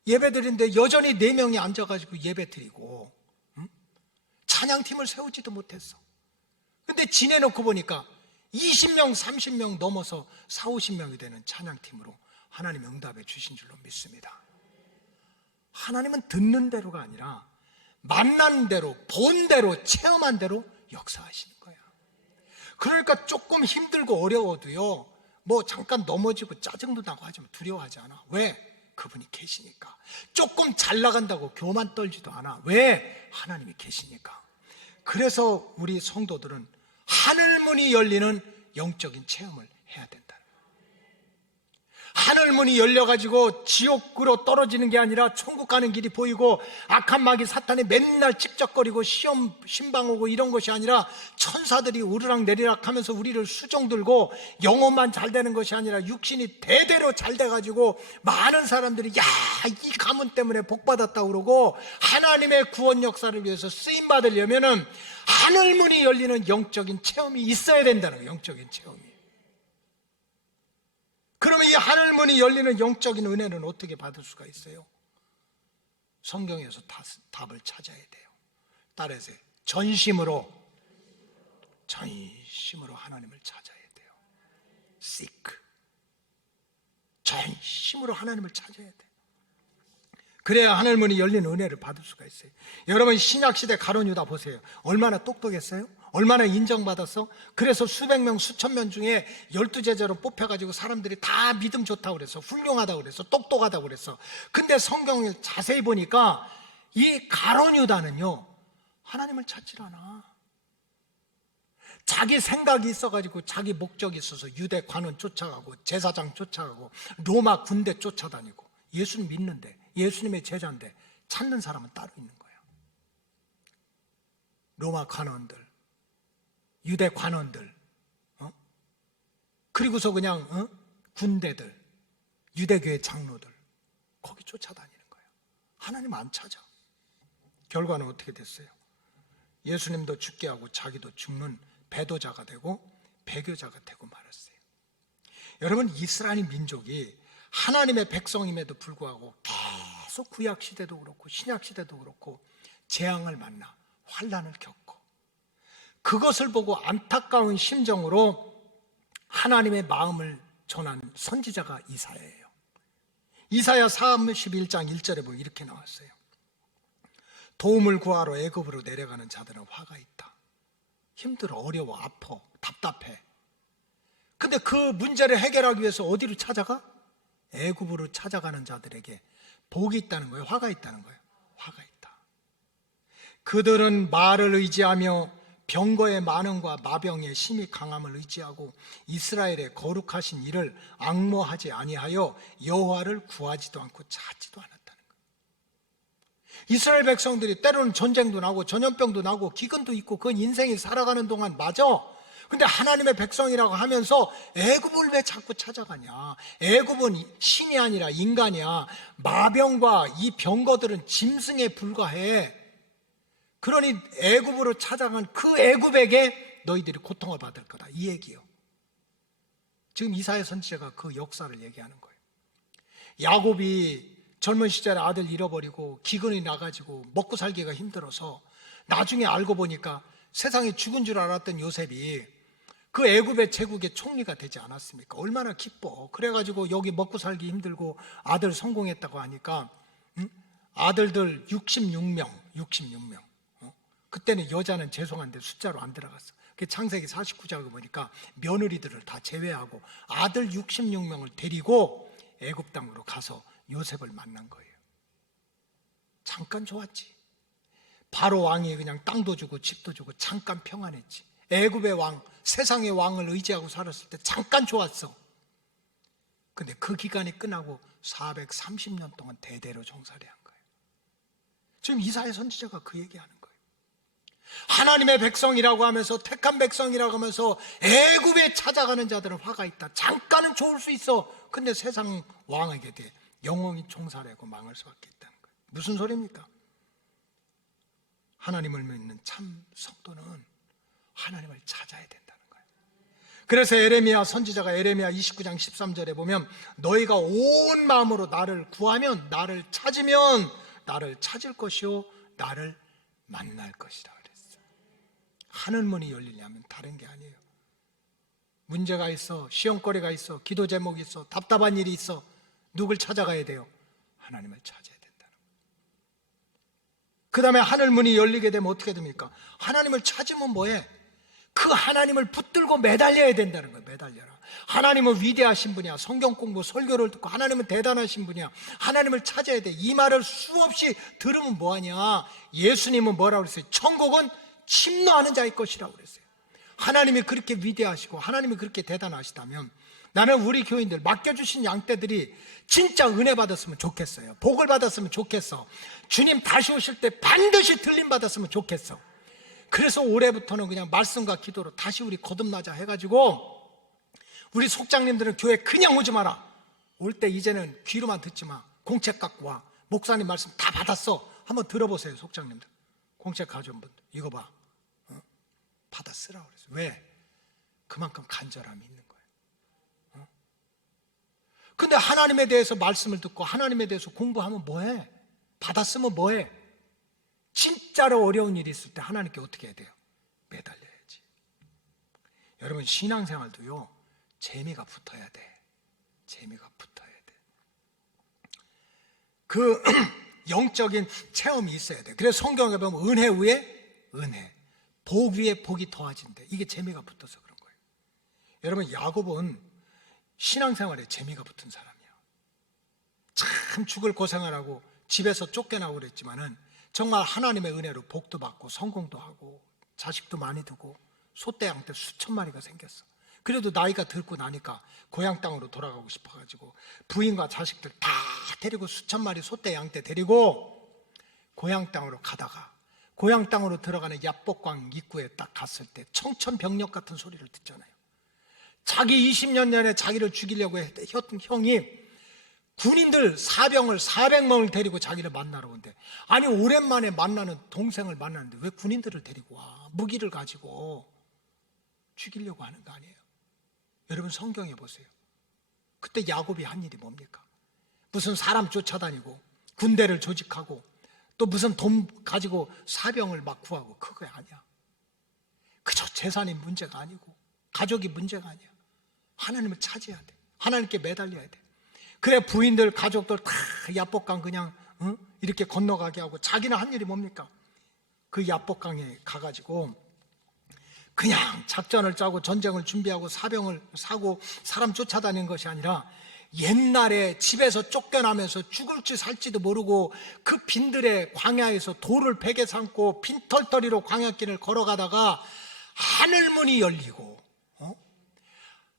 예배 드리는데 여전히 4명이 앉아가지고 예배 드리고 찬양팀을 세우지도 못했어. 근데 지내놓고 보니까 20명, 30명 넘어서 40, 50명이 되는 찬양팀으로 하나님 응답해 주신 줄로 믿습니다. 하나님은 듣는 대로가 아니라 만난 대로, 본 대로, 체험한 대로 역사하시는 거야. 그러니까 조금 힘들고 어려워도요, 뭐 잠깐 넘어지고 짜증도 나고 하지만 두려워하지 않아. 왜? 그분이 계시니까. 조금 잘 나간다고 교만 떨지도 않아. 왜? 하나님이 계시니까. 그래서 우리 성도들은 하늘문이 열리는 영적인 체험을 해야 된다. 하늘문이 열려가지고 지옥으로 떨어지는 게 아니라 천국 가는 길이 보이고 악한 마귀 사탄이 맨날 찝적거리고 시험 신방 오고 이런 것이 아니라 천사들이 우르락 내리락 하면서 우리를 수종 들고 영혼만 잘 되는 것이 아니라 육신이 대대로 잘 돼가지고 많은 사람들이 야, 이 가문 때문에 복 받았다 그러고 하나님의 구원 역사를 위해서 쓰임 받으려면은 하늘문이 열리는 영적인 체험이 있어야 된다는 거예요. 영적인 체험이. 그러면 이 하늘문이 열리는 영적인 은혜는 어떻게 받을 수가 있어요? 성경에서 답을 찾아야 돼요. 따라서 전심으로 하나님을 찾아야 돼요. seek. 전심으로 하나님을 찾아야 돼요. 그래야 하늘문이 열리는 은혜를 받을 수가 있어요. 여러분 신약시대 가룟 유다 보세요. 얼마나 똑똑했어요? 얼마나 인정받았어? 그래서 수백 명, 수천 명 중에 12제자로 뽑혀가지고 사람들이 다 믿음 좋다고 그랬어. 훌륭하다고 그랬어. 똑똑하다고 그랬어. 근데 성경을 자세히 보니까 이 가룟 유다는요, 하나님을 찾질 않아. 자기 생각이 있어가지고 자기 목적이 있어서 유대 관원 쫓아가고 제사장 쫓아가고 로마 군대 쫓아다니고 예수님 믿는데 예수님의 제자인데 찾는 사람은 따로 있는 거예요. 로마 관원들, 유대 관원들, 그리고서 그냥 군대들, 유대교회 장로들 거기 쫓아다니는 거예요. 하나님 안 찾아. 결과는 어떻게 됐어요? 예수님도 죽게 하고 자기도 죽는 배도자가 되고 배교자가 되고 말았어요. 여러분 이스라엘 민족이 하나님의 백성임에도 불구하고 계속 구약시대도 그렇고 신약시대도 그렇고 재앙을 만나 환난을 겪고 그것을 보고 안타까운 심정으로 하나님의 마음을 전한 선지자가 이사야예요. 이사야 31장 1절에 보면 이렇게 나왔어요. 도움을 구하러 애굽으로 내려가는 자들은 화가 있다. 힘들어, 어려워, 아파, 답답해. 근데 그 문제를 해결하기 위해서 어디로 찾아가? 애굽으로 찾아가는 자들에게 복이 있다는 거예요. 화가 있다는 거예요. 화가 있다. 그들은 말을 의지하며 병거의 많음과 마병의 심히 강함을 의지하고 이스라엘의 거룩하신 이를 앙모하지 아니하여 여호와를 구하지도 않고 찾지도 않았다는 거예요. 이스라엘 백성들이 때로는 전쟁도 나고 전염병도 나고 기근도 있고 그건 인생이 살아가는 동안 맞아. 근데 하나님의 백성이라고 하면서 애굽을 왜 자꾸 찾아가냐? 애굽은 신이 아니라 인간이야. 마병과 이 병거들은 짐승에 불과해. 그러니 애굽으로 찾아간 그 애굽에게 너희들이 고통을 받을 거다. 이 얘기예요. 지금 이사야 선지자가 그 역사를 얘기하는 거예요. 야곱이 젊은 시절에 아들 잃어버리고 기근이 나가지고 먹고 살기가 힘들어서 나중에 알고 보니까 세상에 죽은 줄 알았던 요셉이 그 애굽의 제국의 총리가 되지 않았습니까? 얼마나 기뻐. 그래가지고 여기 먹고 살기 힘들고 아들 성공했다고 하니까 아들들 66명. 그때는 여자는 죄송한데 숫자로 안 들어갔어. 창세기 49장을 보니까 며느리들을 다 제외하고 아들 66명을 데리고 애굽 땅으로 가서 요셉을 만난 거예요. 잠깐 좋았지. 바로 왕이 그냥 땅도 주고 집도 주고 잠깐 평안했지. 애굽의 왕, 세상의 왕을 의지하고 살았을 때 잠깐 좋았어. 근데 그 기간이 끝나고 430년 동안 대대로 종살이 한 거예요. 지금 이사야 선지자가 그 얘기하는 거예요. 하나님의 백성이라고 하면서, 택한 백성이라고 하면서 애굽에 찾아가는 자들은 화가 있다. 잠깐은 좋을 수 있어. 근데 세상 왕에게 대해 영원히 종살이하고 망할 수밖에 있다는 거예요. 무슨 소리입니까? 하나님을 믿는 참 성도는 하나님을 찾아야 된다는 거예요. 그래서 에레미야 선지자가 에레미야 29장 13절에 보면 너희가 온 마음으로 나를 구하면, 나를 찾으면 나를 찾을 것이요 나를 만날 것이라 그랬어요. 하늘문이 열리려면 다른 게 아니에요. 문제가 있어, 시험거리가 있어, 기도 제목이 있어, 답답한 일이 있어, 누굴 찾아가야 돼요? 하나님을 찾아야 된다는 거예요. 그 다음에 하늘문이 열리게 되면 어떻게 됩니까? 하나님을 찾으면 뭐해? 그 하나님을 붙들고 매달려야 된다는 거예요. 매달려라. 하나님은 위대하신 분이야. 성경 공부, 설교를 듣고 하나님은 대단하신 분이야. 하나님을 찾아야 돼. 이 말을 수없이 들으면 뭐하냐? 예수님은 뭐라고 그랬어요? 천국은 침노하는 자의 것이라고 그랬어요. 하나님이 그렇게 위대하시고 하나님이 그렇게 대단하시다면 나는 우리 교인들, 맡겨주신 양떼들이 진짜 은혜 받았으면 좋겠어요. 복을 받았으면 좋겠어. 주님 다시 오실 때 반드시 들림 받았으면 좋겠어. 그래서 올해부터는 그냥 말씀과 기도로 다시 우리 거듭나자 해가지고, 우리 속장님들은 교회 그냥 오지 마라. 올 때 이제는 귀로만 듣지 마. 공책 갖고 와. 목사님 말씀 다 받았어. 한번 들어보세요. 속장님들, 공책 가져온 분들 이거 봐. 받아 쓰라고 그랬어요. 왜? 그만큼 간절함이 있는 거예요. 근데 하나님에 대해서 말씀을 듣고 하나님에 대해서 공부하면 뭐해? 받아 쓰면 뭐해? 진짜로 어려운 일이 있을 때 하나님께 어떻게 해야 돼요? 매달려야지. 여러분, 신앙생활도요, 재미가 붙어야 돼. 재미가 붙어야 돼. 그 영적인 체험이 있어야 돼. 그래서 성경에 보면 은혜 위에 은혜, 복 위에 복이 더하진대. 이게 재미가 붙어서 그런 거예요. 여러분, 야곱은 신앙생활에 재미가 붙은 사람이야. 참 죽을 고생을 하고 집에서 쫓겨나고 그랬지만은 정말 하나님의 은혜로 복도 받고 성공도 하고 자식도 많이 두고 소떼 양떼 수천 마리가 생겼어. 그래도 나이가 들고 나니까 고향 땅으로 돌아가고 싶어가지고 부인과 자식들 다 데리고 수천 마리 소떼 양떼 데리고 고향 땅으로 가다가, 고향 땅으로 들어가는 야복강 입구에 딱 갔을 때 청천벽력 같은 소리를 듣잖아요. 자기 20년 전에 자기를 죽이려고 했던 형이 군인들 사병을 400명을 데리고 자기를 만나러 온대. 아니, 오랜만에 만나는 동생을 만나는데 왜 군인들을 데리고 와? 무기를 가지고 죽이려고 하는 거 아니에요? 여러분, 성경에 보세요. 그때 야곱이 한 일이 뭡니까? 무슨 사람 쫓아다니고 군대를 조직하고 또 무슨 돈 가지고 사병을 막 구하고 그거 아니야. 그저 재산이 문제가 아니고 가족이 문제가 아니야. 하나님을 찾아야 돼. 하나님께 매달려야 돼. 그래, 부인들 가족들 다 야복강 그냥 이렇게 건너가게 하고, 자기는 한 일이 뭡니까? 그 야복강에 가가지고 그냥 작전을 짜고 전쟁을 준비하고 사병을 사고 사람 쫓아다니는 것이 아니라, 옛날에 집에서 쫓겨나면서 죽을지 살지도 모르고 그 빈들의 광야에서 돌을 베개 삼고 빈털터리로 광야길을 걸어가다가 하늘문이 열리고,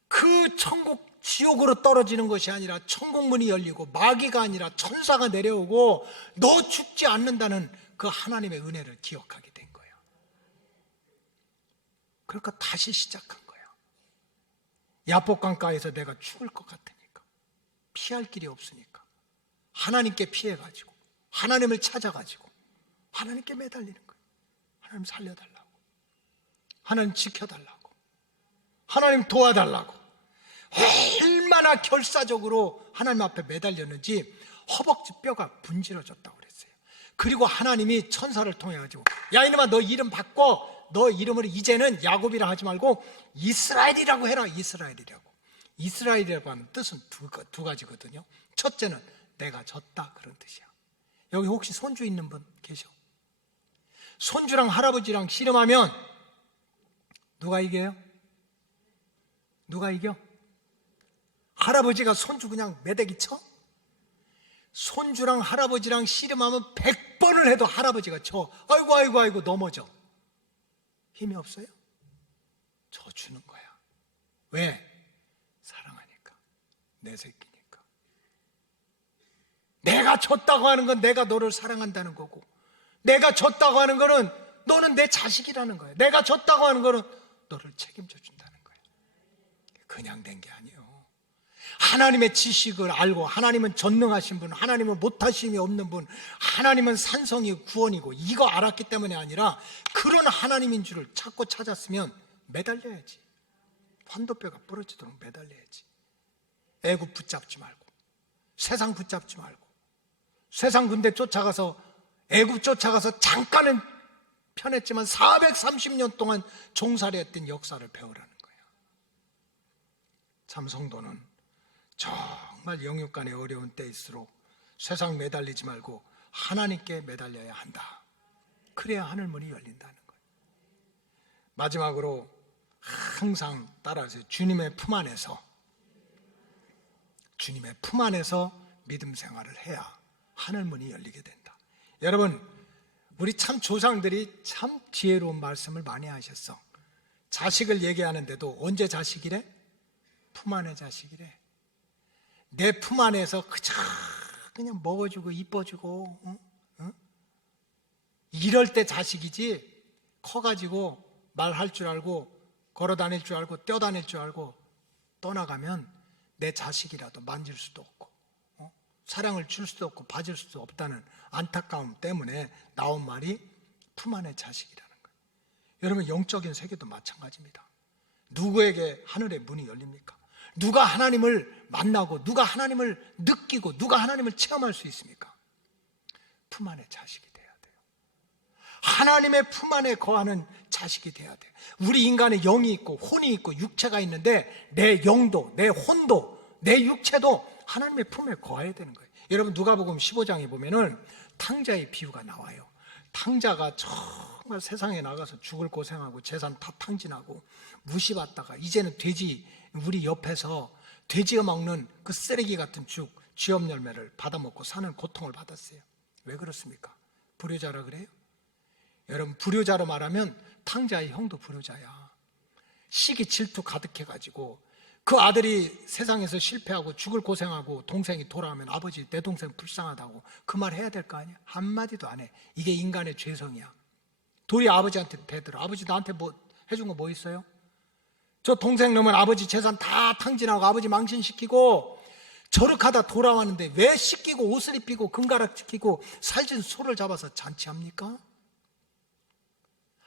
그 천국 지옥으로 떨어지는 것이 아니라 천국문이 열리고 마귀가 아니라 천사가 내려오고 너 죽지 않는다는 그 하나님의 은혜를 기억하게 된 거예요. 그러니까 다시 시작한 거예요. 야복강가에서 내가 죽을 것 같으니까, 피할 길이 없으니까 하나님께 피해가지고 하나님을 찾아가지고 하나님께 매달리는 거예요. 하나님 살려달라고, 하나님 지켜달라고, 하나님 도와달라고. 얼마나 결사적으로 하나님 앞에 매달렸는지 허벅지 뼈가 분질러졌다고 그랬어요. 그리고 하나님이 천사를 통해 가지고, 야 이놈아, 너 이름 바꿔. 너 이름을 이제는 야곱이라 하지 말고 이스라엘이라고 해라. 이스라엘이라고. 이스라엘이라고 하는 뜻은 두 가지거든요. 첫째는 내가 졌다, 그런 뜻이야. 여기 혹시 손주 있는 분 계셔? 손주랑 할아버지랑 씨름하면 누가 이겨요? 누가 이겨? 할아버지가 손주 그냥 매대기 쳐? 손주랑 할아버지랑 씨름하면 100% 100번을 해도 할아버지가 아이고 넘어져. 힘이 없어요? 져주는 거야. 왜? 사랑하니까. 내 새끼니까. 내가 졌다고 하는 건 내가 너를 사랑한다는 거고, 내가 졌다고 하는 거는 너는 내 자식이라는 거야. 내가 졌다고 하는 거는 너를 책임져 준다는 거야. 그냥 된 게 아니에요. 하나님의 지식을 알고, 하나님은 전능하신 분, 하나님은 못하심이 없는 분, 하나님은 산성이 구원이고, 이거 알았기 때문에 아니라 그런 하나님인 줄을 찾고 찾았으면 매달려야지. 환도뼈가 부러지도록 매달려야지. 애국 붙잡지 말고, 세상 붙잡지 말고, 세상 군대 쫓아가서, 애국 쫓아가서 잠깐은 편했지만 430년 동안 종살이 했던 역사를 배우라는 거야. 참 성도는 정말 영육간의 어려운 때일수록 세상 매달리지 말고 하나님께 매달려야 한다. 그래야 하늘문이 열린다는 거예요. 마지막으로 항상 따라하세요. 주님의 품 안에서 믿음 생활을 해야 하늘문이 열리게 된다. 여러분, 우리 참 조상들이 참 지혜로운 말씀을 많이 하셨어. 자식을 얘기하는데도 언제 자식이래? 품 안의 자식이래. 내 품 안에서 그냥 먹어주고 이뻐주고, 이럴 때 자식이지, 커가지고 말할 줄 알고 걸어 다닐 줄 알고 뛰어다닐 줄 알고 떠나가면 내 자식이라도 만질 수도 없고, 사랑을 줄 수도 없고 봐줄 수도 없다는 안타까움 때문에 나온 말이 품 안의 자식이라는 거예요. 여러분, 영적인 세계도 마찬가지입니다. 누구에게 하늘의 문이 열립니까? 누가 하나님을 만나고, 누가 하나님을 느끼고, 누가 하나님을 체험할 수 있습니까? 품 안의 자식이 돼야 돼요. 하나님의 품 안에 거하는 자식이 돼야 돼요. 우리 인간의 영이 있고 혼이 있고 육체가 있는데, 내 영도, 내 혼도, 내 육체도 하나님의 품에 거해야 되는 거예요. 여러분, 누가복음 15장에 보면은 탕자의 비유가 나와요. 탕자가 정말 세상에 나가서 죽을 고생하고 재산 다 탕진하고 무시받다가 이제는 돼지, 우리 옆에서 돼지가 먹는 그 쓰레기 같은 쥐업 열매를 받아먹고 사는 고통을 받았어요. 왜 그렇습니까? 불효자라 그래요? 여러분, 불효자로 말하면 탕자의 형도 불효자야. 시기 질투 가득해가지고 그 아들이 세상에서 실패하고 죽을 고생하고 동생이 돌아오면 아버지, 내 동생 불쌍하다고 그 말 해야 될 거 아니야? 한마디도 안 해. 이게 인간의 죄성이야. 돌이 아버지한테 대들어. 아버지, 나한테 뭐 해준 거 뭐 있어요? 저 동생 놈은 아버지 재산 다 탕진하고 아버지 망신시키고 저렇게하다 돌아왔는데 왜 씻기고 옷을 입히고 금가락 지키고 살찐 소를 잡아서 잔치합니까?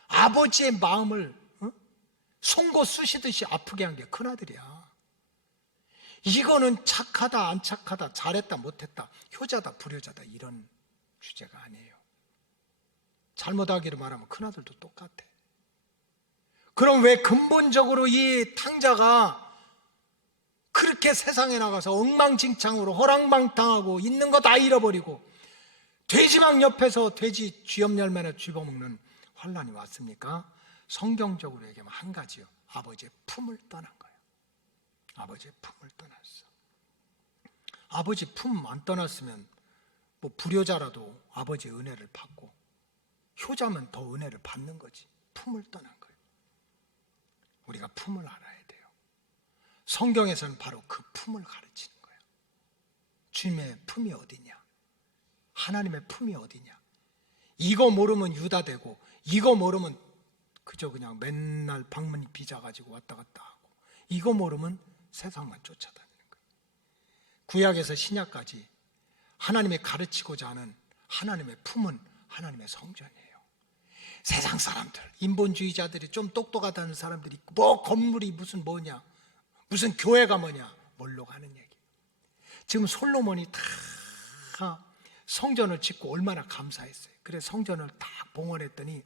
아버지의 마음을 송곳 쑤시듯이 아프게 한 게 큰아들이야. 이거는 착하다 안 착하다, 잘했다 못했다, 효자다 불효자다, 이런 주제가 아니에요. 잘못하기로 말하면 큰아들도 똑같아. 그럼 왜 근본적으로 이 탕자가 그렇게 세상에 나가서 엉망진창으로 허랑방탕하고 있는 거 다 잃어버리고 돼지방 옆에서 돼지 쥐업 열매나 쥐어먹는 환난이 왔습니까? 성경적으로 얘기하면 한 가지요. 아버지의 품을 떠난 거예요. 아버지의 품을 떠났어. 아버지 품 안 떠났으면 뭐 불효자라도 아버지의 은혜를 받고 효자면 더 은혜를 받는 거지. 품을 떠난 거예요. 우리가 품을 알아야 돼요. 성경에서는 바로 그 품을 가르치는 거예요. 주님의 품이 어디냐? 하나님의 품이 어디냐? 이거 모르면 유다 되고, 이거 모르면 그저 그냥 맨날 방문 비자 가지고 왔다 갔다 하고, 이거 모르면 세상만 쫓아다니는 거예요. 구약에서 신약까지 하나님의 가르치고자 하는 하나님의 품은 하나님의 성전이에요. 세상 사람들, 인본주의자들이 좀 똑똑하다는 사람들이 뭐 건물이 무슨 뭐냐, 무슨 교회가 뭐냐, 뭘로 가는 얘기. 지금 솔로몬이 다 성전을 짓고 얼마나 감사했어요. 그래 성전을 다 봉헌했더니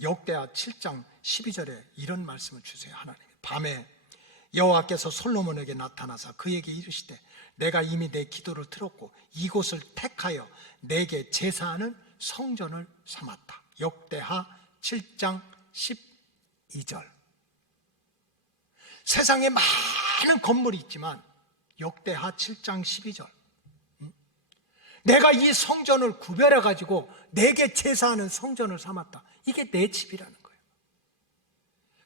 역대하 7장 12절에 이런 말씀을 주세요. 하나님, 밤에 여호와께서 솔로몬에게 나타나사 그에게 이르시되 내가 이미 내 기도를 들었고 이곳을 택하여 내게 제사하는 성전을 삼았다. 역대하 7장 12절. 세상에 많은 건물이 있지만 역대하 7장 12절, 내가 이 성전을 구별해 가지고 내게 제사하는 성전을 삼았다. 이게 내 집이라는 거예요.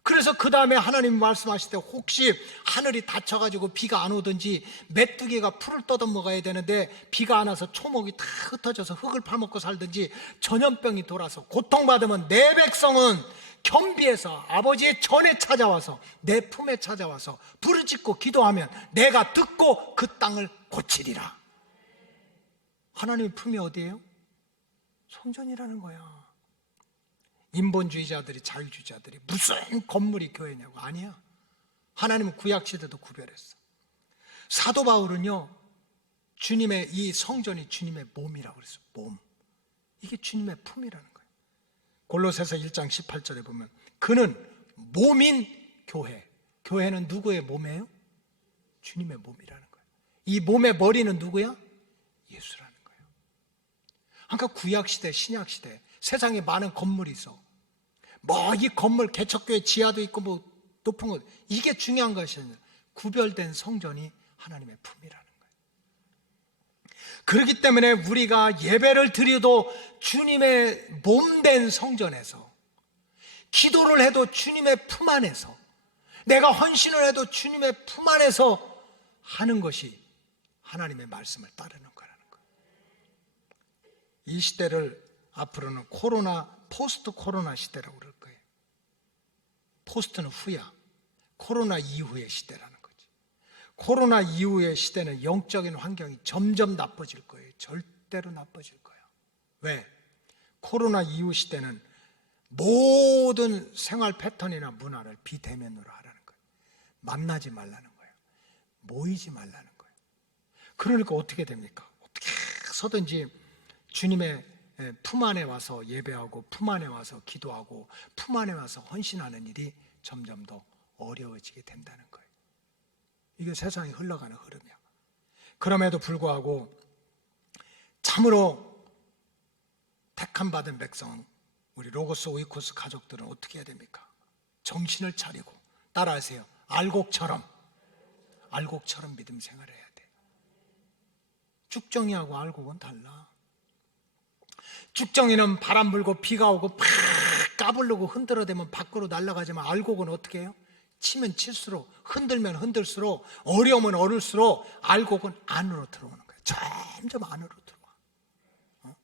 그래서 그 다음에 하나님 말씀하실 때 혹시 하늘이 닫혀가지고 비가 안 오든지 메뚜기가 풀을 뜯어먹어야 되는데 비가 안 와서 초목이 다 흩어져서 흙을 파먹고 살든지 전염병이 돌아서 고통받으면 내 백성은 겸비해서 아버지의 전에 찾아와서 내 품에 찾아와서 부르짖고 기도하면 내가 듣고 그 땅을 고치리라. 하나님의 품이 어디예요? 성전이라는 거야. 인본주의자들이, 자유주의자들이 무슨 건물이 교회냐고. 아니야. 하나님은 구약시대도 구별했어. 사도 바울은요, 주님의 이 성전이 주님의 몸이라고 그랬어요. 몸. 이게 주님의 품이라는 거예요. 골로새서 1장 18절에 보면 그는 몸인 교회. 교회는 누구의 몸이에요? 주님의 몸이라는 거예요. 이 몸의 머리는 누구야? 예수라는 거예요. 그러니까 구약시대, 신약시대 세상에 많은 건물이 있어. 뭐 이 건물 개척교회 지하도 있고 뭐 높은 것, 이게 중요한 것이 아니라 구별된 성전이 하나님의 품이라는 거예요. 그렇기 때문에 우리가 예배를 드려도 주님의 몸된 성전에서, 기도를 해도 주님의 품 안에서, 내가 헌신을 해도 주님의 품 안에서 하는 것이 하나님의 말씀을 따르는 거라는 거예요. 이 시대를 앞으로는 포스트 코로나 시대라고 그럴 거예요. 포스트는 후야. 코로나 이후의 시대라는 거지. 코로나 이후의 시대는 영적인 환경이 점점 나빠질 거예요. 절대로 나빠질 거예요. 왜? 코로나 이후 시대는 모든 생활 패턴이나 문화를 비대면으로 하라는 거예요. 만나지 말라는 거예요. 모이지 말라는 거예요. 그러니까 어떻게 됩니까? 어떻게 해서든지 주님의 품 안에 와서 예배하고 품 안에 와서 기도하고 품 안에 와서 헌신하는 일이 점점 더 어려워지게 된다는 거예요. 이게 세상이 흘러가는 흐름이야. 그럼에도 불구하고 참으로 택함 받은 백성, 우리 로고스 오이코스 가족들은 어떻게 해야 됩니까? 정신을 차리고 따라하세요. 알곡처럼 믿음 생활을 해야 돼. 쭉정이하고 알곡은 달라. 쭉정이는 바람 불고 비가 오고 팍 까불르고 흔들어대면 밖으로 날아가지만 알곡은 어떻게 해요? 치면 칠수록, 흔들면 흔들수록, 어려우면 어릴수록 알곡은 안으로 들어오는 거예요. 점점 안으로 들어와.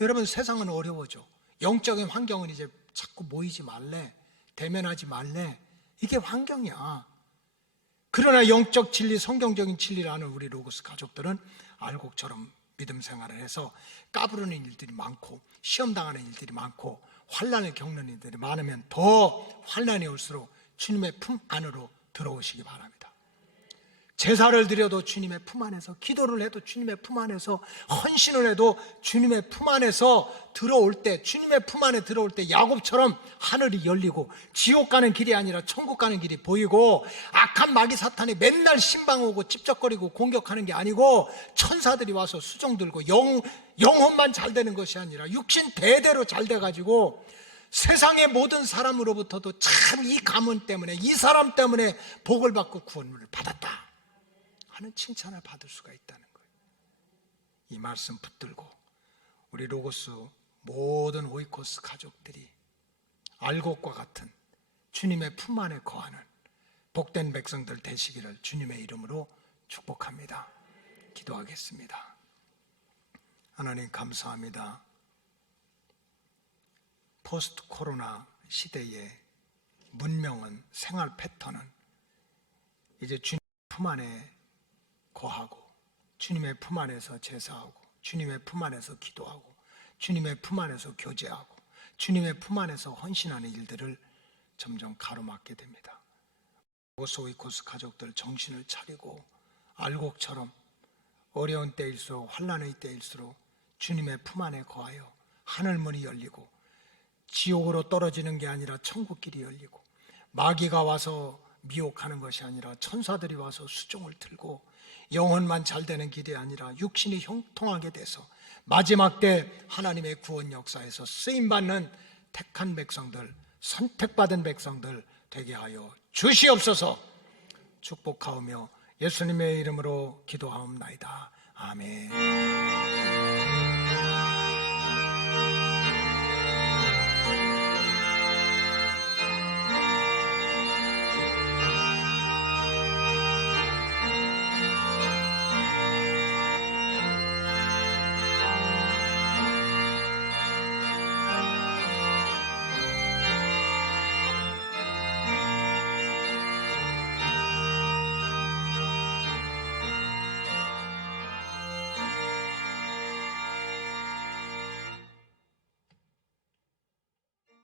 여러분, 세상은 어려워져. 영적인 환경은 이제 자꾸 모이지 말래, 대면하지 말래, 이게 환경이야. 그러나 영적 진리, 성경적인 진리를 아는 우리 로고스 가족들은 알곡처럼 믿음 생활을 해서 까부르는 일들이 많고 시험 당하는 일들이 많고 환난을 겪는 일들이 많으면 더 환난이 올수록 주님의 품 안으로 들어오시기 바랍니다. 제사를 드려도 주님의 품 안에서, 기도를 해도 주님의 품 안에서, 헌신을 해도 주님의 품 안에서 들어올 때, 주님의 품 안에 들어올 때 야곱처럼 하늘이 열리고 지옥 가는 길이 아니라 천국 가는 길이 보이고, 악한 마귀 사탄이 맨날 신방 오고 찝쩍거리고 공격하는 게 아니고 천사들이 와서 수종 들고 영혼만 잘 되는 것이 아니라 육신 대대로 잘 돼가지고 세상의 모든 사람으로부터도 참 이 가문 때문에, 이 사람 때문에 복을 받고 구원을 받았다 하는 칭찬을 받을 수가 있다는 거예요. 이 말씀 붙들고 우리 로고스 모든 오이코스 가족들이 알곡과 같은 주님의 품 안에 거하는 복된 백성들 되시기를 주님의 이름으로 축복합니다. 기도하겠습니다. 하나님 감사합니다. 포스트 코로나 시대의 문명은, 생활 패턴은 이제 주님 품 안에 거하고 주님의 품 안에서 제사하고 주님의 품 안에서 기도하고 주님의 품 안에서 교제하고 주님의 품 안에서 헌신하는 일들을 점점 가로막게 됩니다. 오이코스 가족들 정신을 차리고 알곡처럼 어려운 때일수록, 환난의 때일수록 주님의 품 안에 거하여 하늘문이 열리고 지옥으로 떨어지는 게 아니라 천국길이 열리고, 마귀가 와서 미혹하는 것이 아니라 천사들이 와서 수종을 들고, 영혼만 잘 되는 길이 아니라 육신이 형통하게 돼서 마지막 때 하나님의 구원 역사에서 쓰임받는 택한 백성들, 선택받은 백성들 되게 하여 주시옵소서. 축복하오며 예수님의 이름으로 기도하옵나이다. 아멘.